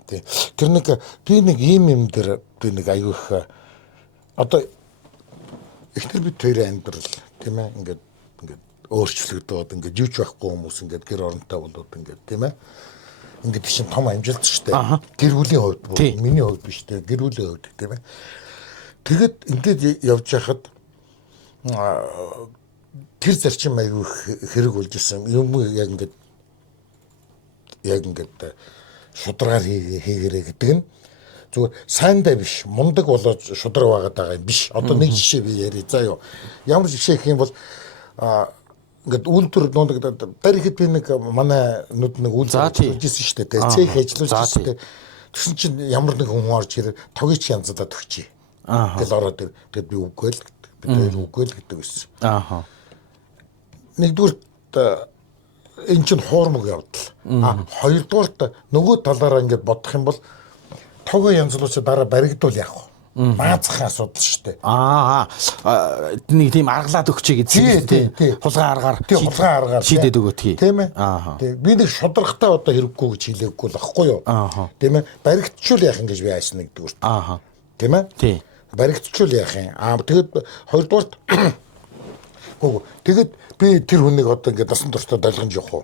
Тийм. Тэр нэг би нэг юм дээр би нэг аягүй их одоо ихнэр бид хоёрын амьдрал тийм ээ ингээд өөрчлөгдөд ингээд юуч байхгүй хүмүүс ингээд гэр оронтой болоод ингээд тийм ээ ингээд чинь том амжилт шүү дээ. Гэр бүлийн хувьд миний хувьд биш дээ. Гэр бүлийн хувьд тийм ээ. Тэгэд ингээд явж байхад тэр зарчим аягүй хэрэг болж исэн юм яг ингээд шударгаар хийгэрээ гэдэг нь зүгээр сайндаа биш мундаг болоод шудраг байгаад байгаа юм биш. Одоо нэг жишээ би ярив заа юу. Ямар жишээ гэх юм бол ингээд үйлдвэр дарихад би нэг манай нүд нэг үйлдвэр ажиллажсэн шүү дээ. Цех ажиллаж шүү дээ. Тэгсэн чинь ямар нэг хүн орж ирээ тогийг чи янзлаад өгчээ. Тэгэл ороод тэгээд би үгүй л гэдэг байсан. Нэгдүгээр энэ чинь хуурмаг явдал. Хоёрдугаар нөгөө талаараа ингээд бодох юм бол тогоо янзлууч дараа баригдуул яах вэ? Маазахын асуудал шүү дээ. Нэг тийм аргалаад өгчээ гэсэн тийм. Хулгай аргаар шийдээд өгөө тгий. Тийм ээ. Тийм. Би нэг шударгатай одоо хэрэггүй гэж хэлээгүй л ахгүй юу? Тийм ээ. Баригдчихвал яах юм гэж би айсан нэгдүгээр. Тийм ээ. Тийм. Баригдчихвал яах юм? Тэгээд хоёрдугаар тэгээд би тэр хүнийг одоо ингээд дасан туршдаа долгонд явах уу?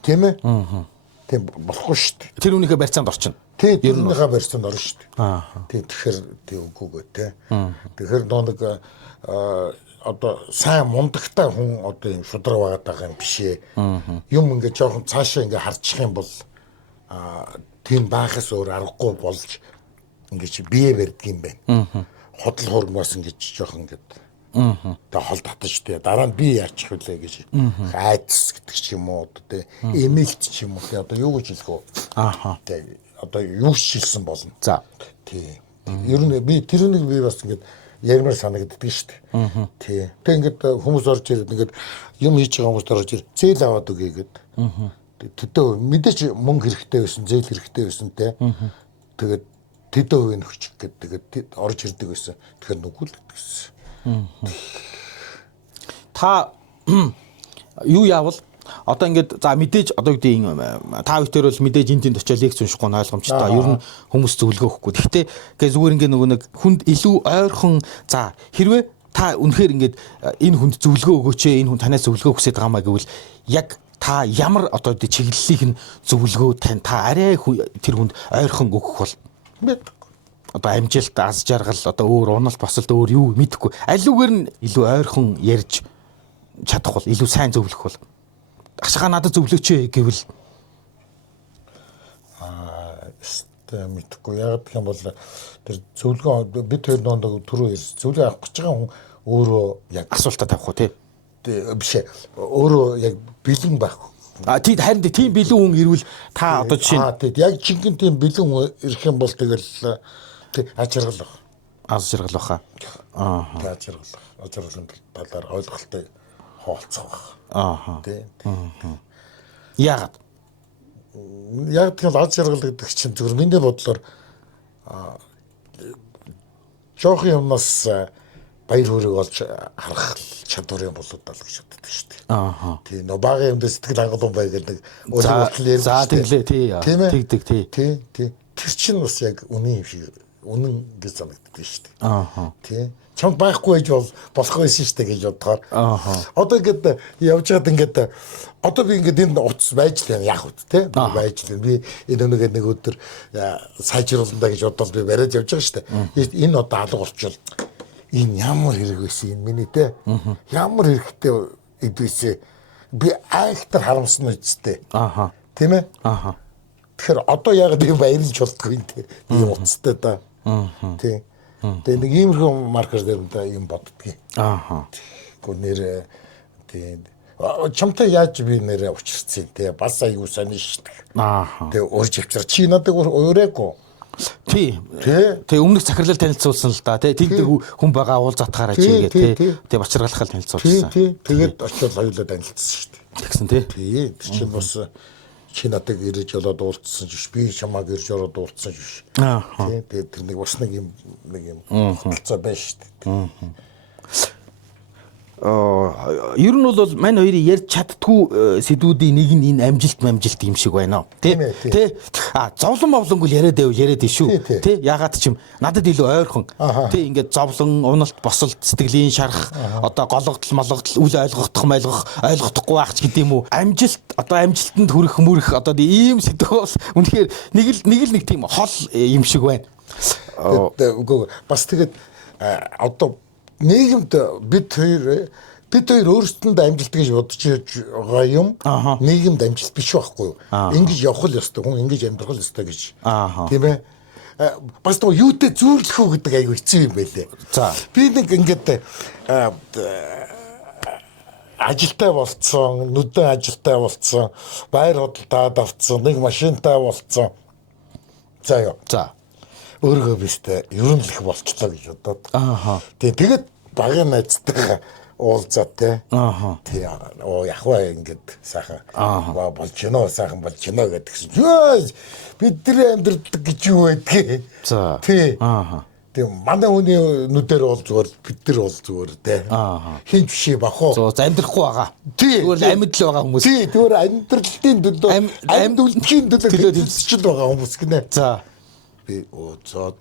Тийм ээ. Тийм болохгүй шүү дээ. Тэр хүнийхээ барьцаанд орчихно. Тийм, тэрнийхээ барьцаанд орно шүү дээ. Тийм тэгэхээр тийм үгүйгээ тий. Тэгэхээр нэг одоо сайн мундагтай хүн одоо юм шудраг байгаа юм бишээ. Юм ингээд жоохон цаашаа ингээд харчих юм бол тийм баахаас өөр аргагүй болж ингээд бие барьдаг юм байна. Хотол хурмаас ингээд жоохон ингээд тэг хол татаж тий дараа нь би яачих вүлээ гэж айдас гэдэг ч юм уу тий эмэлт ч юм уу тий одоо юу гэж хэлэх вэ тий одоо юу шилсэн болно за тий ер нь би тэр нэг би бас ингээд ярмаар санагддаг шүү дээ тий тэг ингээд хүмүүс орж ирээд ингээд юм хийж байгаа хүмүүс орж ирээд зээл аваад өгье гэд тэдөө мэдээч мөнгө хэрэгтэй байсан зээл хэрэгтэй байсан тий тэгээд тэдөө хувийн өгчих гэд тэгээд орж ирдэг байсан тэгэхээр нүгэл гэдэгсэн. Та юу яавал одоо ингээд за мэдээж одоо гэдэг юм та бүхэн бол мэдээж энэ тэнд очиад лекц уншихгүй нь ойлгомжтой. Ер нь хүмүүс зөвлөгөө өгөхгүй. Гэхдээ гээ зүгээр ингээд нөгөө нэг хүнд илүү ойрхон за хэрвээ та үнэхээр ингээд энэ хүнд зөвлөгөө өгөөч энэ хүн танаас зөвлөгөө хүсэж байгаа маа гэвэл яг та ямар одоо чиглэлийнх нь зөвлөгөө тань та арай тэр хүнд ойрхон өгөх бол одоо амжилт аз жаргал одоо өөр уналт босолт өөр юу мэдэхгүй алиугаар нь илүү ойрхон ярьж чадах бол илүү сайн зөвлөх бол ашгаа надад зөвлөөч гэвэл мэдхгүй яг гэх юм бол тэр зөвлөгөө бид хоёр нэг түрүү ярьсан зөвлөгөө авах гэж байгаа хүн өөрөө яг асуултаа тавих уу тий биш өөрөө яг бэлэн байх тий харин тийм бэлэн хүн ирвэл та одоо жишээ тийм яг жинхэнэ тийм бэлэн хүн ирэх юм бол тэгэл ажиргал баг. аз жаргал баха. Ажиргалын талаар ойлголттой хооцох баг. Тийм. Яагаад? Яг тэгэл аз жаргал гэдэг чинь зөвхөн миний бодлоор жоох юмнаас баяр хөөргийг олж харах чадвар юм болоод тал гэж боддог шүү дээ. Тийм нөө бага юмд сэтгэл хангалуун бай гэдэг өөрөөр за тэглээ тий. Тэгдэг тий. Тийм. Тэр чинь бас яг үнэн юм шиг үнэн гэж санагддаг шүү дээ. Тийм. Чамд байхгүй байж болох байсан шүү дээ гэж бодохоор. Одоо ингээд явж байгаад ингээд одоо би ингээд энэ утас байж л яах вэ те байж л би энэ нэг өдөр сайжруулна гэж бодоод би бариад явж байгаа шүү дээ. Энэ одоо алга болчихвол энэ ямар хэрэг байсан энэ миний те ямар хэрэгтэй эдвэсээ би айхтар харамсан үсттэй. Тийм ээ. Тэгэхээр одоо яг би баярлж болтгүй юм те би утастай да. Тийм. Тэгээ нэг иймэрхүү маркер дээр юм боддгийг. Гэхдээ нэр тийм чамтай яаж би нэрээ учирцсан те бас аягүй сонир шдэг. Тэгээ урьж авчир чи надад уурээгүй. Тий. Тэгээ өмнөх захирлал танилцуулсан л да тий тэгдэг хүн байгаа уул затгаараа чигээ тий тэгээ бачиргалахал танилцуулсан. Тэгээд очиод хоёулаа танилцсан шүү дээ. Тэгсэн тий. Тий чинь бас чи надад ирж олоод уулзсан ч би чамааг ирж ороод уулзсан ч биш. Тий тэгээд тэр нэг бас нэг юм хэлцээ байна шүү дээ. Ер нь бол мань хоёрын ярьж чаддгүй сэдвүүдийн нэг нь энэ амжилт юм шиг байна. Тэ? Зовлон мовлонг бол яриад шүү. Тэ? Ягаад ч юм надад илүү ойрхон. Тэ ингээд зовлон, уналт, босолт, сэтгэлийн шарах, одоо голгодол, үл ойлгохдохгүй байх ч гэдэм үү. Амжилтанд хүрэх мөрөх одоо ийм сэдв бол үнэхээр нэг тийм хол юм шиг байна. Үгүй бас тэгээд одоо нийгэмд бид хоёр өөрсдөнд амжилт гэж бодож байгаа юм нийгэмд амжилт биш байхгүй юу? Ингэж явах л ёстой хүн ингэж амьдрах л ёстой гэж. Тийм ээ. Бас тоо юутэй зүүрлэх үү гэдэг айгүй хэцүү юм байлээ. За. Би нэг ингээд ажилтай болцсон, нүдэн ажилтай болцсон, байр худалдаад авцсан, нэг машинтай болцсон. За ёо. За. Өөргөө бистэй ерөн л их болчлоо гэж бодоод. Тэгээд багын найзтайгаа уулзаад те. Тий яг хаа ингээд сайхан болж сайхан болж гинэ гэдгсэн. Ёо бидний амьдрдаг гэж юу байдгийг. За. Тий. Тэгээ манай хүний нүдээр бол зүгээр бид нар бол зүгээр те. Хин биш бахоо. За амьдрахгүй байгаа. Зүгээр амьд л байгаа хүмүүс. Тий зүгээр амьдралтын төлөө амьд үлдэхийн төлөө төлөвсчл байгаа хүмүүс гинэ. За. Би за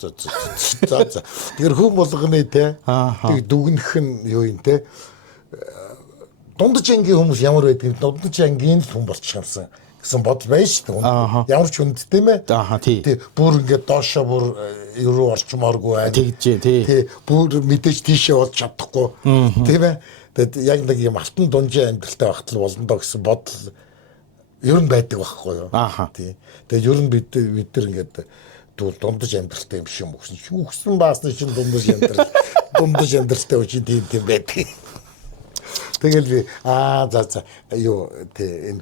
тэр хүм болгоны те тэг дүгнэх нь юу юм те дундаж ангийн хүмүүс ямар байдаг дундаж ангийн л хүн болчихсон гэсэн бодол байна шүү дээ. Ямар ч хүнд тийм ээ. Тий. Бүр ингээд доошоо бүр юу орчмооргүй байна. Тэгж тий. Бүр мэдээж тийшээ болж чадахгүй. Тийм ээ. Тэгэд яг нэг юм алтан дунжийн амьдралтай багт л болно доо гэсэн бодол ер нь байдаг байхгүй юу. Тий. Тэгээд ер нь бид нар ингээд дундаж амьдралтай юм шиг өгсөн. Өгсөн баасны чинь дундаж амьдралтай үчи тийм байдаг. Тэгэл би за юу тий энэ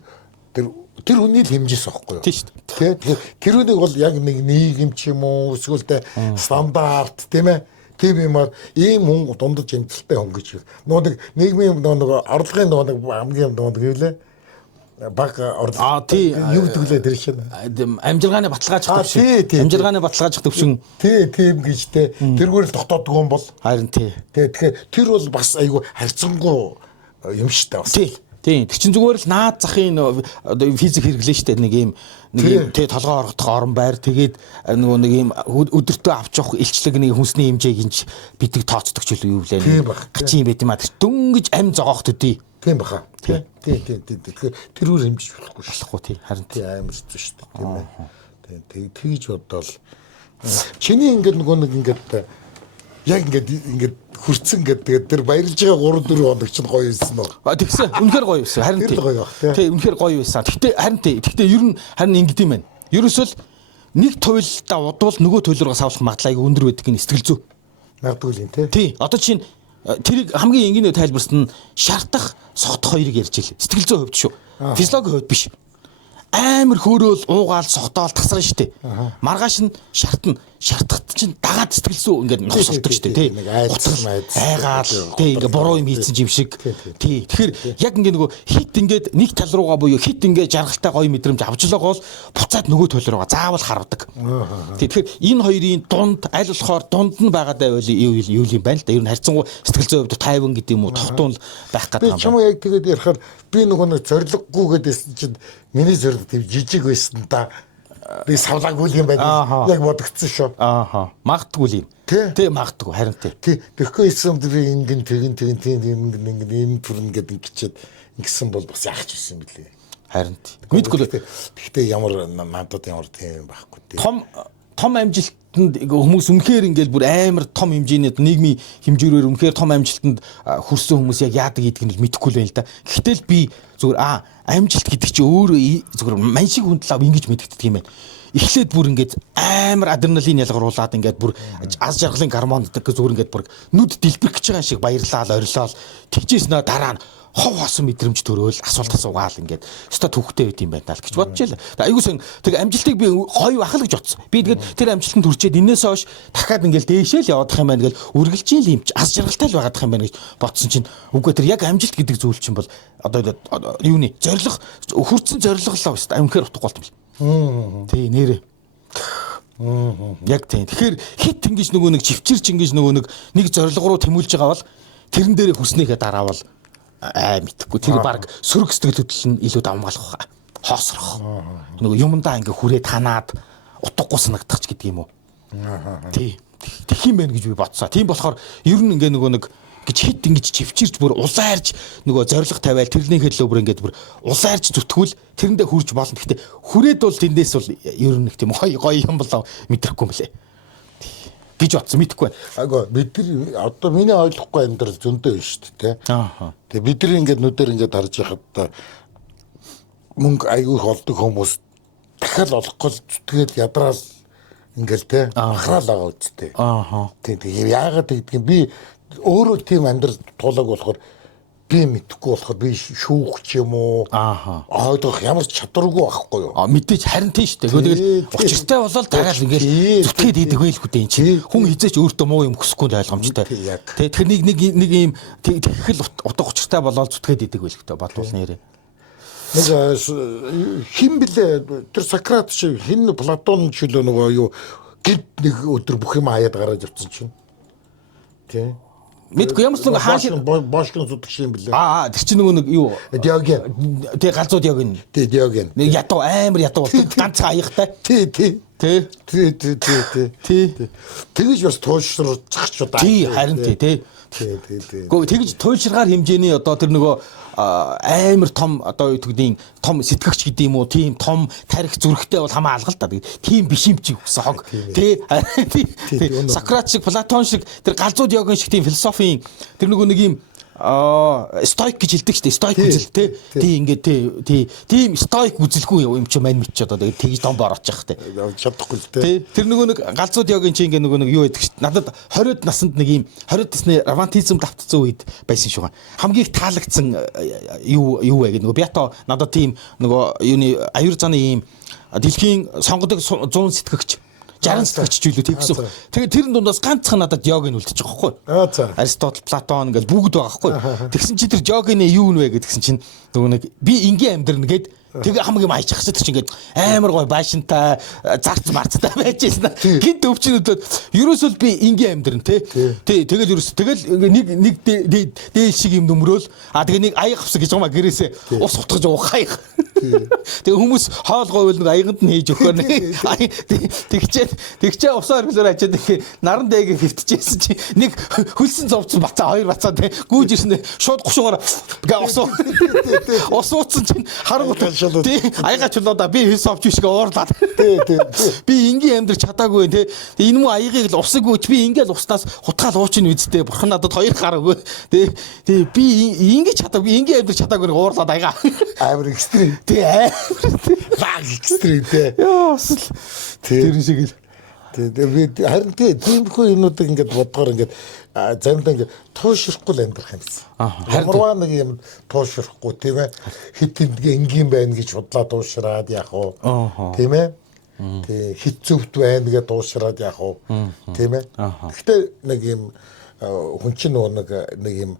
тэр хүний л хэмжээс واخгүй юу. Тийм шүү дээ. Тэр үнийг бол яг нэг нийгэм ч юм уу эсвэл тэ стандарт тийм ээ. Тийм юмар ийм хүн дундаж амьдралтай хүн гэж. Нэг нийгмийн нэг орлогын нэг хамгийн гэвлээ. Баг орлого. Юу гэдгэлээ тэр чинь. Амжилгааны баталгаач төвшин. Амжилгааны баталгаач төвшин. Тийм гэж тэ. Тэргээр л дотоодгүй юм бол. Харин тий. Тэгэхээр тэр бол бас айгүй харьцангуй юм штэ бас. Тийм. Тэр чинь зүгээр л наад захын одоо физик хэрэглэн штэ нэг юм тий толгой оргодох орон байр тэгээд нөгөө нэг юм өдөртөө авч явах илчлэг нэг хүнсний хэмжээг инж бидэг тооцдог ч юу вэ? Гачи юм байт юм а. Дөнгөж ам зогоох төдий. Тийм баха. Тийм. Тэр үр хэмжиж болохгүй тий. Харин тий амар зү шүү дээ. Тийм ээ. Тийм тэгж бодвол чиний ингээд нөгөө нэг ингээд яг ингээд хөрцөн гэдэг тэр баярлж байгаа 3-4 хоног чинь гоё байсан уу? Тэгсэн. Үнэхээр гоё байсан. Харин тий. Үнэхээр гоё байсан. Гэхдээ ер нь харин ингэдэм байна. Ерөөсөл нэг туйлдаа удвал нөгөө туйл руу савлах магадлал айгүй өндөр байдаг гин сэтгэл зүй. Нагдгүй юм тий. Тий. Одоо чинь тэрийг хамгийн энгийн тайлбарсан нь шартах, согдох хоёрыг ярьж илээ. Сэтгэл зүйн хувьд шүү. Физиологийн хувьд биш. Амар хөөрөөл, уугаал, согдоол тасран штэ. Маргааш нь шартна. Шартахт чинь дагаад сэтгэл зүй ингээд нухсалдаг штэ тий. Айгаал тий ингээд буруу юм хийсэн юм шиг. Тий. Тэгэхээр яг ингээд нөгөө хит ингээд нэг тал руугаа буюу хит ингээд жаргалтай гоё мэдрэмж авч л байгаа бол буцаад нөгөө төл руугаа заавал хардаг. Тий. Тэгэхээр энэ хоёрын дунд аль болохоор дунд нь байгаадаа юу юм байна л да. Ер нь харьцангуй сэтгэл зүйн хувьд тайван гэдэг юм уу тогтун байх гэдэг юм байна. Би чамаа яг тэгээд ярихаар би нөгөө нэг зориггүйгээдсэн чинь миний зориг тийм жижиг байсан да. Би савлаагүй юм байна. Яг бодогдсон шүү. Магтгүй юм. Тий магтгүй харин тий. Тэгэхгүй ийсэн би ингэн ийм төрн гэдэг ингэчээд ингэсэн бол бас яах ч байсан бэлээ. Харин тий. Мэдгүй л. Гэхдээ ямар надад ямар тийм байхгүй тий. Том амжилтанд хүмүүс үнэхээр ингээл бүр амар том хэмжээний нийгмийн хэмжүүрээр үнэхээр том амжилтанд хүрсэн хүмүүс яг яадаг гэдгийг нь мэдэхгүй л байна л да. Гэхдээ л би зүгээр амжилт гэдэг чинь өөрөө зүгээр мань шиг хүн талаа ингэж мэддэг юм байна. Эхлээд бүр ингээд амар адреналин ялгаруулад ингээд бүр аз жаргалын гормон гэдэг зүгээр ингээд бүр нүд дэлбэрэх гэж байгаа шиг баярлал орилол тэгжээснэ дараа нь хов хоосон мэдрэмж төрөөл асуулт асуугаал ингээд өстой төвхтэй байд юм байна л гэж бодчихлаа. Айгуу сэн тэг амжилтыг би гоё бах л гэж бодсон. Би тэгээд тэр амжилтанд хүрчээд энээс хойш дахиад ингээд дээшээ л явах юм байна гэл үргэлжийн юм ч аз жаргалтай л байгаад юм байна гэж бодсон чинь үгүй тэр яг амжилт гэдэг зүйл чинь бол одоо юуны зориг хүрсэн зориглолоо өстой үнэхээр утгагүй болт юм. Тий нэрээ. Яг тийм. Тэгэхээр хит ингэж нөгөө нэг живчирч ингэж нөгөө нэг зориг руу тэмүүлж байгаа бол тэрэн дээрээ хүрснийхээ дараа бол мэдхгүй тэр баг сөрөг сэтгэл хөдлөл нь илүү давмгаалах хоосрох. Нөгөө юмдаа ингээ хүрээ танаад утгагүй санагдах ч гэдэг юм уу. Тий. Тэгэх юм байна гэж би бодсоо. Тийм болохоор ер нь ингээ нөгөө нэг гэж хит ингэж чивчирч бүр улаарж нөгөө зориг тавиал тэрнийхээ төлөө бүр ингээд бүр улаарж зүтгүүл тэрэндээ хүрж болно. Гэхдээ хүрээд бол тэндээс бол ер нь нэг тийм гоё юм болоо мэдрэхгүй юм лээ. Гэж бодсон мэдхгүй байна. Айгу бид нар одоо миний ойлгохгүй амьдрал зөндөө байна шүү дээ. Тэгээ бид нар ингээд нүдээр ингээд харж байхад мөнгө айгу их олдог хүмүүс дахиад олохгүй зүтгээд ядраал ингээл те ахраал байгаа үстэй. Тийм яагаад гэдгийг би өөрөө тийм амьдрал тулаг болохоор би мэдхгүй болохоор би шүүх юм уу ойлгох ямар чадваргүй байхгүй юу мэдээж харин тийм шүү дээ. Тэгээд учиртай болол тагаал ингээл зүтгээд идэг байлгүй дээ энэ чинь хүн хизээч өөртөө муу юм хүсэхгүй ойлгомжтой. Тэгэхээр нэг юм тэгхэл утга учиртай болол зүтгээд идэг байлгүй бодвол нэрээ. Нэг хин блэ тэр Сократ шиг хин Платон ч үлээ нөгөө юу гид нэг өдөр бүх юм хаяад гараад явцсан чинь. Тий. Мэдгүй ямар ч нэг хаашаа бошкон зүтгэх юм блэ. Тэр чинь нөгөө нэг юу Диоген. Тэг галзуу Диоген. Тий Диоген. Нэг ядуу амар ядуу болдог ганц аяхтай. Тий. Тэгэж бас туйлшруулчих ч удаа. Тий харин тий. Гэхдээ тэгж туйлширгаар хэмжээний одоо тэр нөгөө амар том одоо юу гэдгийг том сэтгэгч гэдэг юм уу тийм том тарих зүрхтэй бол хамаа алга л да. Тийм биш юм чи өгсөн хог. Тий. Сократ шиг Платон шиг тэр галзуу Диоген шиг тийм философийн тэр нөгөө нэг юм стоик гэж хэлдэг шүү дээ. Стоик үзэл тий ингээд тий тийм стоик үзэлгүй юм чи мань мэдч одоо тэгээд тэгж дом борооч явах тий. Чадахгүй л тий. Тэр нөгөө нэг галзуу Диоген чи ингээд нөгөө нэг юу гэдэг шүү. Надад 20-д наснд нэг юм 20-д насны романтизм давтцсан үед байсан шүү. Хамгийн их таалагдсан юу вэ гэдэг нөгөө Бято надад тийм нөгөө юуны аюур заны ийм дэлхийн сонгодог 100 сэтгэгч 60 сэтгэгч зүйлүү тэгсэн. Тэгээд тэрэн дундаас ганцхан надад Диоген үлдчих واخхой. Аристотл, Платон ингээл бүгд байгаа واخхой. Тэгсэн чи тэр Диогены юу нэ гэдгсэн чинь нөгөө нэг би ингийн амьдрна гээд тэгээ хамаг юм айчих гэсэн чинь ингээд амар гой баашинтай зарц марцтай байж байсан. Гинт өвчнөдөд ерөөсөө би ингийн амьдрна тий. Тэгэл ерөөсөө тэгэл нэг дeel шиг юм нөмрөөл тэгээ нэг аяг авсан гэж байгаа маа гэрээсээ ус утгаж уух хаях. Тэгээ хүмүүс хоолгой нэг аяганд нь хийж өгөхөр тэгчээ усаар билээр ачаад ингээ наран дээг хөвтчихсэн чи нэг хөлсөн зовцсон бацаа хоёр бацаа тий гүйж ирсэн шууд гушуугаар ус ууцсан чинь харангуй тий аяга чулуудаа би хэл совч бишгээ уурлаад би ингийн амьдрч чадаагүй тий энэ муу аягыг л усыг өгч би ингээл уснаас хутгаал уучин үсттэй бурхан надад хоёр гар өгөө тий би ингэж чадаагүй ингийн амьдрч чадаагүй уурлаад аяга амар экстрим тий баг экстрим тий ёо тэр шиг л Тэгээд харин тиймэрхүү юмнуудыг ингээд бодгоор ингээд заримдаа ингээд туушрахгүй л амьдрах юм гэсэн. Ямарваа нэг юм туушрахгүй тийм ээ. Хит тэмдгээ энгийн байна гэж бодлоо туушраад яах вэ? Тийм ээ. Тэг хит зөвхт байна гэж дуушраад яах вэ? Тийм ээ. Гэхдээ нэг юм хүн чинь нэг юм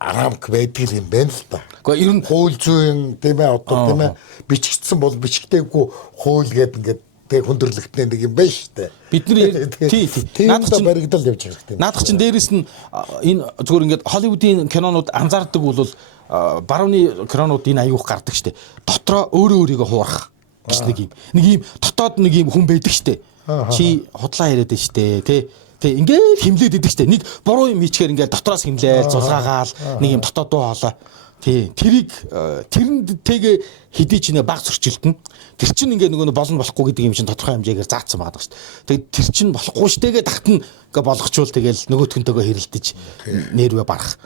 рамк байдаг юм байна л да. Гэхдээ ер нь хууль зүйн тийм ээ одоо тийм ээ бичигдсэн бол бичигдээгүй хууль гэдэг ингээд тэг хүндрэлтний нэг юм байна шүү дээ. Бид нар наадах чинь баригдал явж байгаа хэрэгтэй. Наадах чинь дээрэс нь энэ зүгээр ингээд Холливуудын кинонууд анзаардаг бол барууны кинонууд энэ аюух гардаг штэ. Дотроо өөрийгөө хуурах гэж нэг юм дотоод нэг юм хүн байдаг штэ. Чи худлаа яриад байна штэ тий. Тэг ингээд химлээд идэг штэ. Нэг буруу юм хийчихээр ингээд дотроос химлээл зулгаагаал нэг юм дотоод дуу хоолой. Тий. Тэрийг тэрнтэйгээ хэдий ч нэг баг зөрчилдөн. Тэр чинь ингээд нөгөө болно болохгүй гэдэг юм чинь тодорхой хэмжээгээр заасан байгаа шүү дээ. Тэгээд тэр чинь болохгүй штэйгээ тагтана ингээд болгочвол тэгэл нөгөөтгөнтэйгээ хэрэлдэж нэрвэ барах.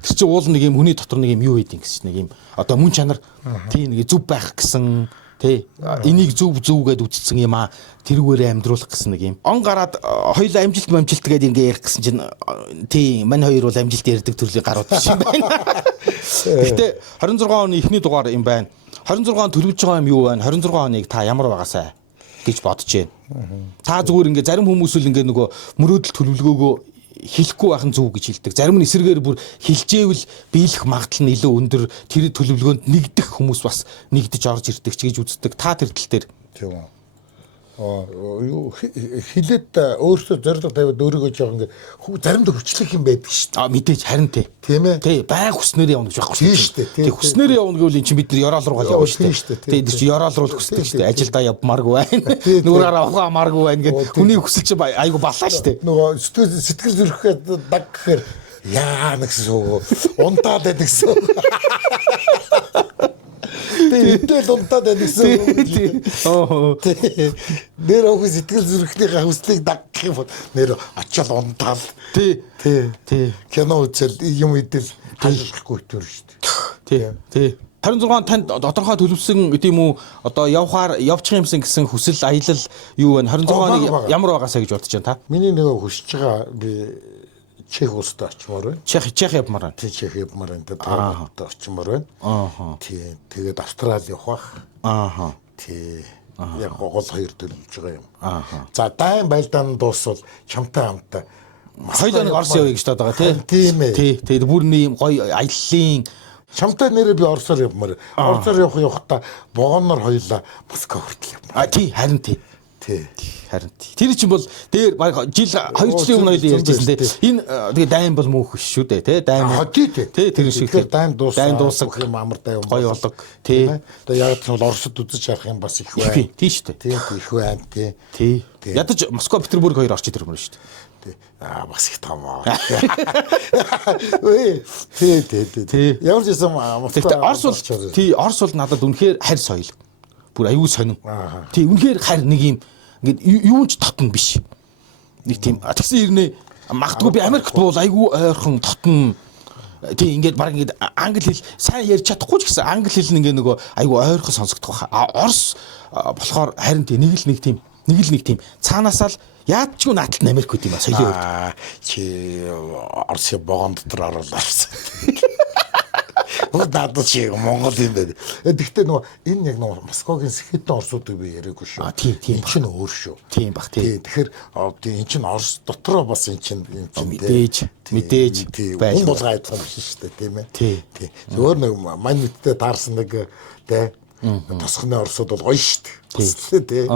Тэр чинь уул нэг юм хүний дотор нэг юм юу байдیں гэсэн нэг юм одоо мөн чанар тий нэг зөв байх гэсэн тий энийг зөв гэдээ үздсэн юм аа тэрүүгээрээ амьдруулах гэсэн нэг юм. Он гараад хоёул амжилт гэдэг ингээ ярих гэсэн чинь тий мань хоёр бол амжилт ярьдаг төрлийн гарууд юм байна. Гэхдээ 26 оны эхний дугаар юм байна. 26 он төлөвлөж байгаа юм юу байна? 26 оныг та ямар байгаасаа гэж бодож байна. Та зүгээр ингээ зарим хүмүүс л ингээ нөгөө мөрөөдөл төлөвлөгөөгөө хэлэхгүй байх нь зөв гэж хэлдэг. Зарим нь эсрэгээр бүр хэлжээвэл биелэх магадлал нь илүү өндөр. Тэр төлөвлөгөөнд нэгдэх хүмүүс бас нэгдэж орж ирдэг ч гэж үздэг. Та тэр тал дээр тийм үү. Юу хилээд өөртөө зорилго тавиад өөрийгөө жоох ингээ заримдаа хүчлэх юм байдаг шүү дээ. Мэдээж харин тийм ээ. Тий байг хүснээр явна гэж байхгүй шүү дээ. Тий хүснээр явна гэвэл эн чинь бид нар ёроол руугаа явна шүү дээ. Тий тэр чинь ёроол руу хүсдэг шүү дээ. Ажилдаа явмааргүй байна. Нүрээр авахмааргүй байна гэдэг хүний хүсэл чинь айгу баллаа шүү дээ. Нөгөө сэтгэл зүрхээ даг гэхээр яа нэгсэн унтаад байдагсан. Тэгэл унтаад байдагсан. Нэр охин сэтгэл зүрхнийхээ хүслийг дагах юм бол нэр очиод унтаал. Тий. Кино үзэл юм идэл хайлахгүй төр шүү дээ. Тий. 26 танд тодорхой төлөвсөн гэдэм үү одоо явчих юмсан гэсэн хүсэл аялал юу вэ? 26 оны ямар байгаасаа гэж бодож байна та? Миний нөгөө хүсэж байгаа би Чех улсад очимоор байна. Чех явмаар байна. Чех явмаар байна. Тэгээд очимоор байна. Тий. Тэгээд Австрали явах бах. Тий. Яг гол хоёр төлөвлөж байгаа юм. За дайн байлдаан дуусвал чамтай хамтаа хоёул нэг Орос явъя гэж бодож байгаа тийм ээ. Тий. Тэгээд бүр нэг гоё аяллаа чамтай нэрээ би Оросоор явмаар. Оросоор явахдаа богоноор хоёлаа Москва хүртэл явмаар. Тий харин тий. Харин тэр чинь бол дээр баг жил 2 жилийн өмнө хоёул ярьжсэн те. Энэ тэгээ дайн бол мөнх шүү дээ те. Дайн тий тэр шиг дайн дуусах юм амар дай юм. Гоё болог тий. Тэгээ яг нь бол Оросд үзэж явах юм бас их байна. Тий шүү дээ. Тий их байна тий. Ядаж Москва Петербург хоёр орчид ирмээр шүү дээ. Бас их том аа. Тий. Ямар ч юм Орос бол тий Орос бол надад үнэхээр харь соёл. Бүр аюул сонин. Тий үнэхээр харь нэг юм ингээд юу ч татна биш. Нэг тийм тэгсэн ирнэ магадгүй би Америкт бол аюул ойрхон татна. Тий ингээд баг ингээд англи хэл сайн ярьж чадахгүй ч гэсэн англи хэл нь ингээд нөгөө аюул ойрхон сонсогдох баха. Орос болохоор харин тий нэг л нэг тийм цаанаасаа л яадчгүй нааталт Америк гэдэг юм а соёлын үед. Чи Оросын богоон дотор оруулаарсан. Надад чи Монгол юм байна. Гэхдээ нөгөө энэ яг нөгөө Москвагийн сэхэтэн Оросуудыг би яриаггүй шүү. Тийм. Энэ чинь өөр шүү. Тийм бах тий. Тэгэхээр энэ чинь Орос дотроо бас энэ чинь мэдээж байж болох айдсан биш шүү дээ, тийм ээ. Тий. Зөвөр нэг мань мэдтэй таарсан нэг тий тосхны Оросууд бол гоё шүү дээ.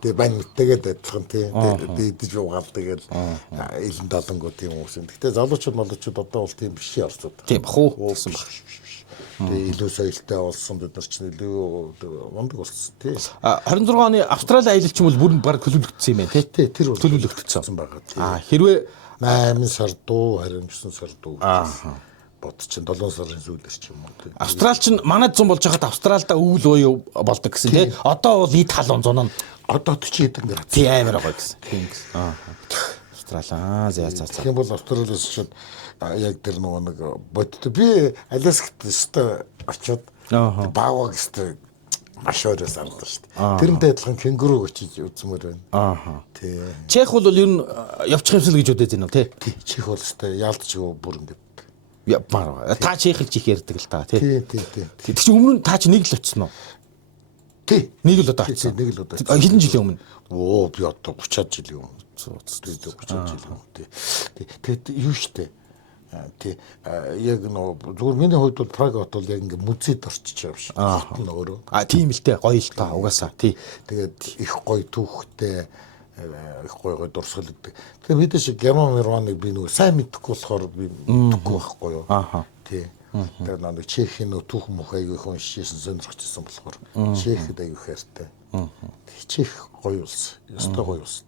Тэгээ бань мэдтэйгээд адилхан тий. Дийдэж угаал тэгэл илэн далангуу тийм хүмүүс юм. Гэхдээ залуучууд одоо бол тийм биш Оросууд. Тийм бах уу гэсэн баг. Тэгээ илүү соёлтой болсон бид нар ч илүү мундаг болсон тий. 26 оны Австрали аялалч юм бол бүр баг төлөвлөгдсөн юм байна тий. Тэр төлөвлөгдсөн байгаа тий. Хэрвээ 8 сар дуу 29 сар дуу бод чинь 7 сарын сүүлээр ч юм уу тий. Австрал чинь манад зам болж байхад Австралда өвөл уяа болдог гэсэн тий. Одоо бол ид халуун зун нь одоо 40 хэдэн градус тий амар байгаа гэсэн. Тийм гэсэн. Австрал за. Тийм бол Австралиас чинь яг тэр нэг бодтой би Аляскт өстө очиод бааваг өстө маш өөрөө санагдав шүү дээ. Тэрнтэй адилхан кенгуру очиж үзмээр байна. Ааха. Тий. Чех бол ер нь явчих юмсэл гэж бодож байна уу те? Чих бол өстэй яалтчгүй бүр ингээд. Явмаар. Та чехэл чих ярьдаг л та тий. Тий. Тэг чи өмнө нь та чи нэг л очсон уу? Тий. Нэг л удаа очсон. Нэг л удаа. Хэдэн жилийн өмнө? Оо би одоо 30 жилийн өмнө. 30 жилийн өмнө. Тий. Тэгэд юу штэ. Тий. Яг нөө зүгээр миний хувьд бол Праг хот бол яг ингээд музейд орчиж байгаа шүү. Хот нь өөрөө. Тийм л те гоё л та угаасаа тий. Тэгээд их гоё түүхтэй их гоё дурсгалдаг. Тэгээд бид шиг Герман Мироныг би нөгөө сайн мэдхгүй болохоор би мэдхгүй байхгүй юу. Ааха. Тий. Тэгээд нэг Чехийн нөө түүх мөх аягүй хүн шишсэн сонирхчихсан болохоор Чехэд аягүй хайртай. Чех гоё улс. Ёстой гоё улс.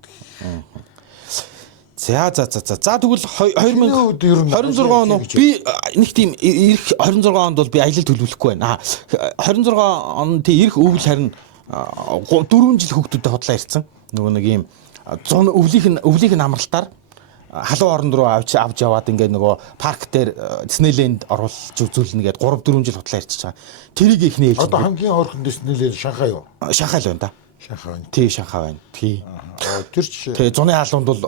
За тэгвэл 2026 он би нэг тийм ирэх 26 онд бол би аялал төлөвлөхгүй байна. 26 он тий ирэх өвөл харин 4 жил хүүхдүүдэд хотлоо ирсэн. Нөгөө нэг юм 100 өвлийнх нь амралтаар халуун орнд руу авч яваад ингээд нөгөө парк дээр Диснейленд оруулж үзүүлнэ гээд 3-4 жил хотлоо ирчихэж байгаа. Тэрийг ихний ээлж. Одоо хамгийн ойрхон Диснейленд Шанхай юу? Шанхай л байна да. Шанхай. Тий, Шанхай байна. Тий. Тэр чи Тэгээ зуны халуунд бол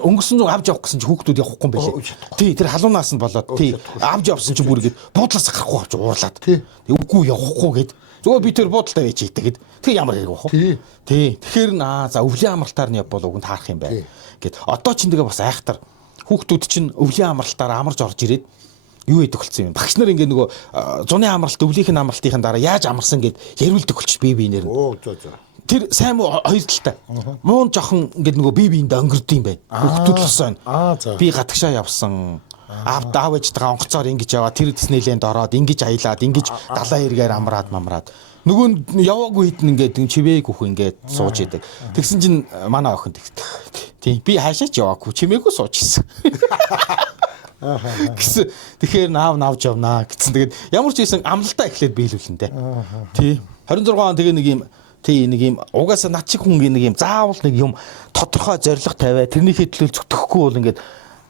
өнгөрсөн зун авч явах гэсэн чи хүүхдүүд явахгүй юм байлээ. Тий, тэр халуунаас нь болоод тий авч явсан чи бүр игээд буудлаас гарахгүй авч уурлаад. Тий. Үгүй явахгүй гээд зүгээр би тэр буудалтай байж ийтэй гээд тэг ямар хэрэг бах вэ? Тий. Тэгэхээр за өвлийн амралтаар нь явбал уг нь таарах юм байна. Гэт одоо ч тэгээ бас айхтар хүүхдүүд чинь өвлийн амралтаар амарч орж ирээд юу яадаг болсон юм. Багш нар ингээ нөгөө зуны амралт өвлийнх нь амралтын дараа яаж амарсан гэд яриулдаг болчих бие биенээр. Оо зөө. Тэр сайн муу хоёр талтай. Муу нь жоохон ингээд нөгөө бие биендээ өнгөрдөг юм байна. Хүүхдүүд л байна. Би гадагшаа явсан. Аав ээжтэйгээ онгоцоор ингэж яваа тэр Диснейленд ороод ингэж аялаад ингэж далайн эргээр амраад. Нөгөө яваагүй хэдэн ингээд чивээг өөх ингээд сууж идэг. Тэгсэн чинь манай охин тийм би хаашаач яваагүй чимээгүй сууж исэн. Гэсэн. Тэгэхээр навж явнаа гэсэн. Тэгээд ямар ч ийсэн амлалтаа эхлээд биелүүлэн дээ. Тий. 26 он тэгээ нэг юм угаасаа над шиг хүн нэг юм заавал нэг юм тодорхой зориг тавиа тэрнийхээ төлөө зүтгэхгүй бол ингээд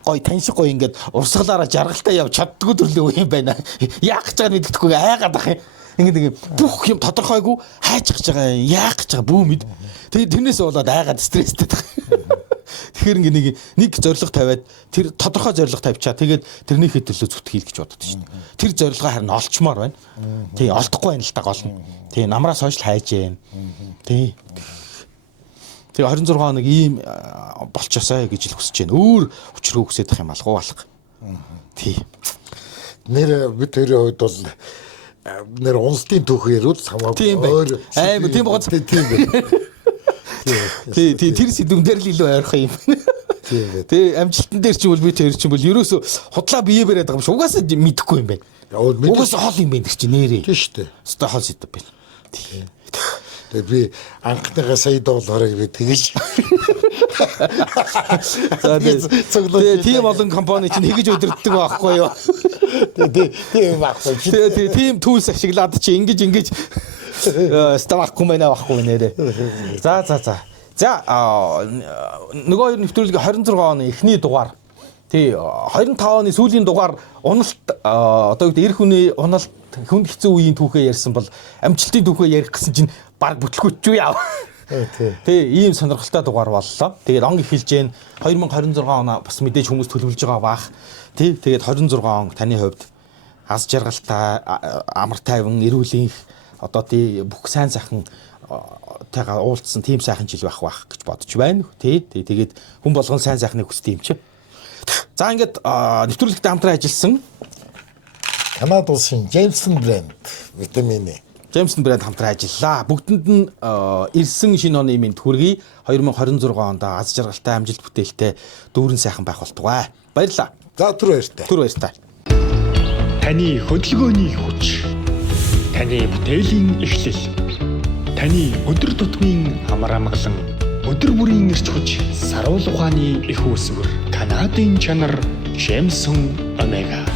гой таньшиг гой ингээд урсгалаараа жаргалтай явж чаддгүй төрлөө юм байна. Яах гэж байгааг мэддэхгүй айгаад ах юм. Ингээд бүх юм тодорхойгүй хайж гэж байгаа яах гэж байгаа бүү мэд. Тэгээд тэрнээс болоод айгаад стресстэй байгаа. Тэгэхээр ингээд нэг зориг тавиад тэр тодорхой зориг тавьчаа тэгээд тэрнийхээ төлөө зүтгэхийг гэж боддог шүү дээ. Тэр зорилгоо харин олчмоор байна. Тий олдохгүй байна л та гол нь. Тий намраас хойш хайж гэн. Тий. Тэгээ 26 хоног ийм болчосоо гэж л хүсэж байна. Өөр учруу хүсэж байгаа юм алгуу алга. Тий. Нэр бид хоёрын хувьд бол нэр уналтын түүхээр үл хамаагүй өөр аймаг тийм байгаа. Тийм. Тий тэр сэдвэн дээр л илүү ойрхон юм. Тий амжилтан дээр ч бол би тэр чинь бол ерөөсө худлаа бие бариад байгаа юм шиг угаасаа мэдэхгүй юм байна. Угаасаа хол юм байна чи нэрээ. Тийм шүү дээ. Өстой хол сэдв байна. Тий. Тэгээ би анхныхаа сая долларыг би тэгэж. Тийм олон компани чинь тэгэж өдөрддөг байхгүй юу? Тийм байхгүй. Тийм түүлс ашиглаад чи ингэж ставахгүй мэнэ байхгүй нэрээ. За. За нөгөө хоёр нэвтрүүлгийн 26 оны эхний дугаар. Тий 25 оны сүүлийн дугаар уналт одоо юу гэдэг эр хүний уналт хүнд хэцүү үеийн түүхээ ярьсан бол амжилтын түүхээ ярих гэсэн чинь баг бүтлгүүч юу яав. Тий ийм сонирхолтой дугаар боллоо. Тэгээд он эхэлж гэн 2026 оноо бас мэдээж хүмүүс төлөвлөж байгаа баах. Тий тэгээд 26 он таны хувьд аз жаргалтай амар тайван эрүүлийн одоо тий бүх сайн сайхан тагаа уулзсан тийм сайхан жил байх гэж бодож байна. Тий тэгээд хүн болгон сайн сайхныг хүсдэг юм чи. За ингээд нэвтрүүлэгтээ хамтран ажилласан Канада улсын Джеймсон брэнд витамин Джеймсон брэнд хамтран ажиллаа. Бүгдэнд нь ирсэн шинэ оны минь хүргэе. 2026 онд аз жаргалтай амжилт бүтээлтэй дүүрэн сайхан байх болтугай. Баярлалаа. За түр баяртай. Таны хөдөлгөөний хүч. Таны бүтээлийн эхлэл. Таны өдөр тутмын амар амгалан өдөр бүрийн эрч хүч саруул ухааны их үүсвэр Канадын чанар Джеймсон Омега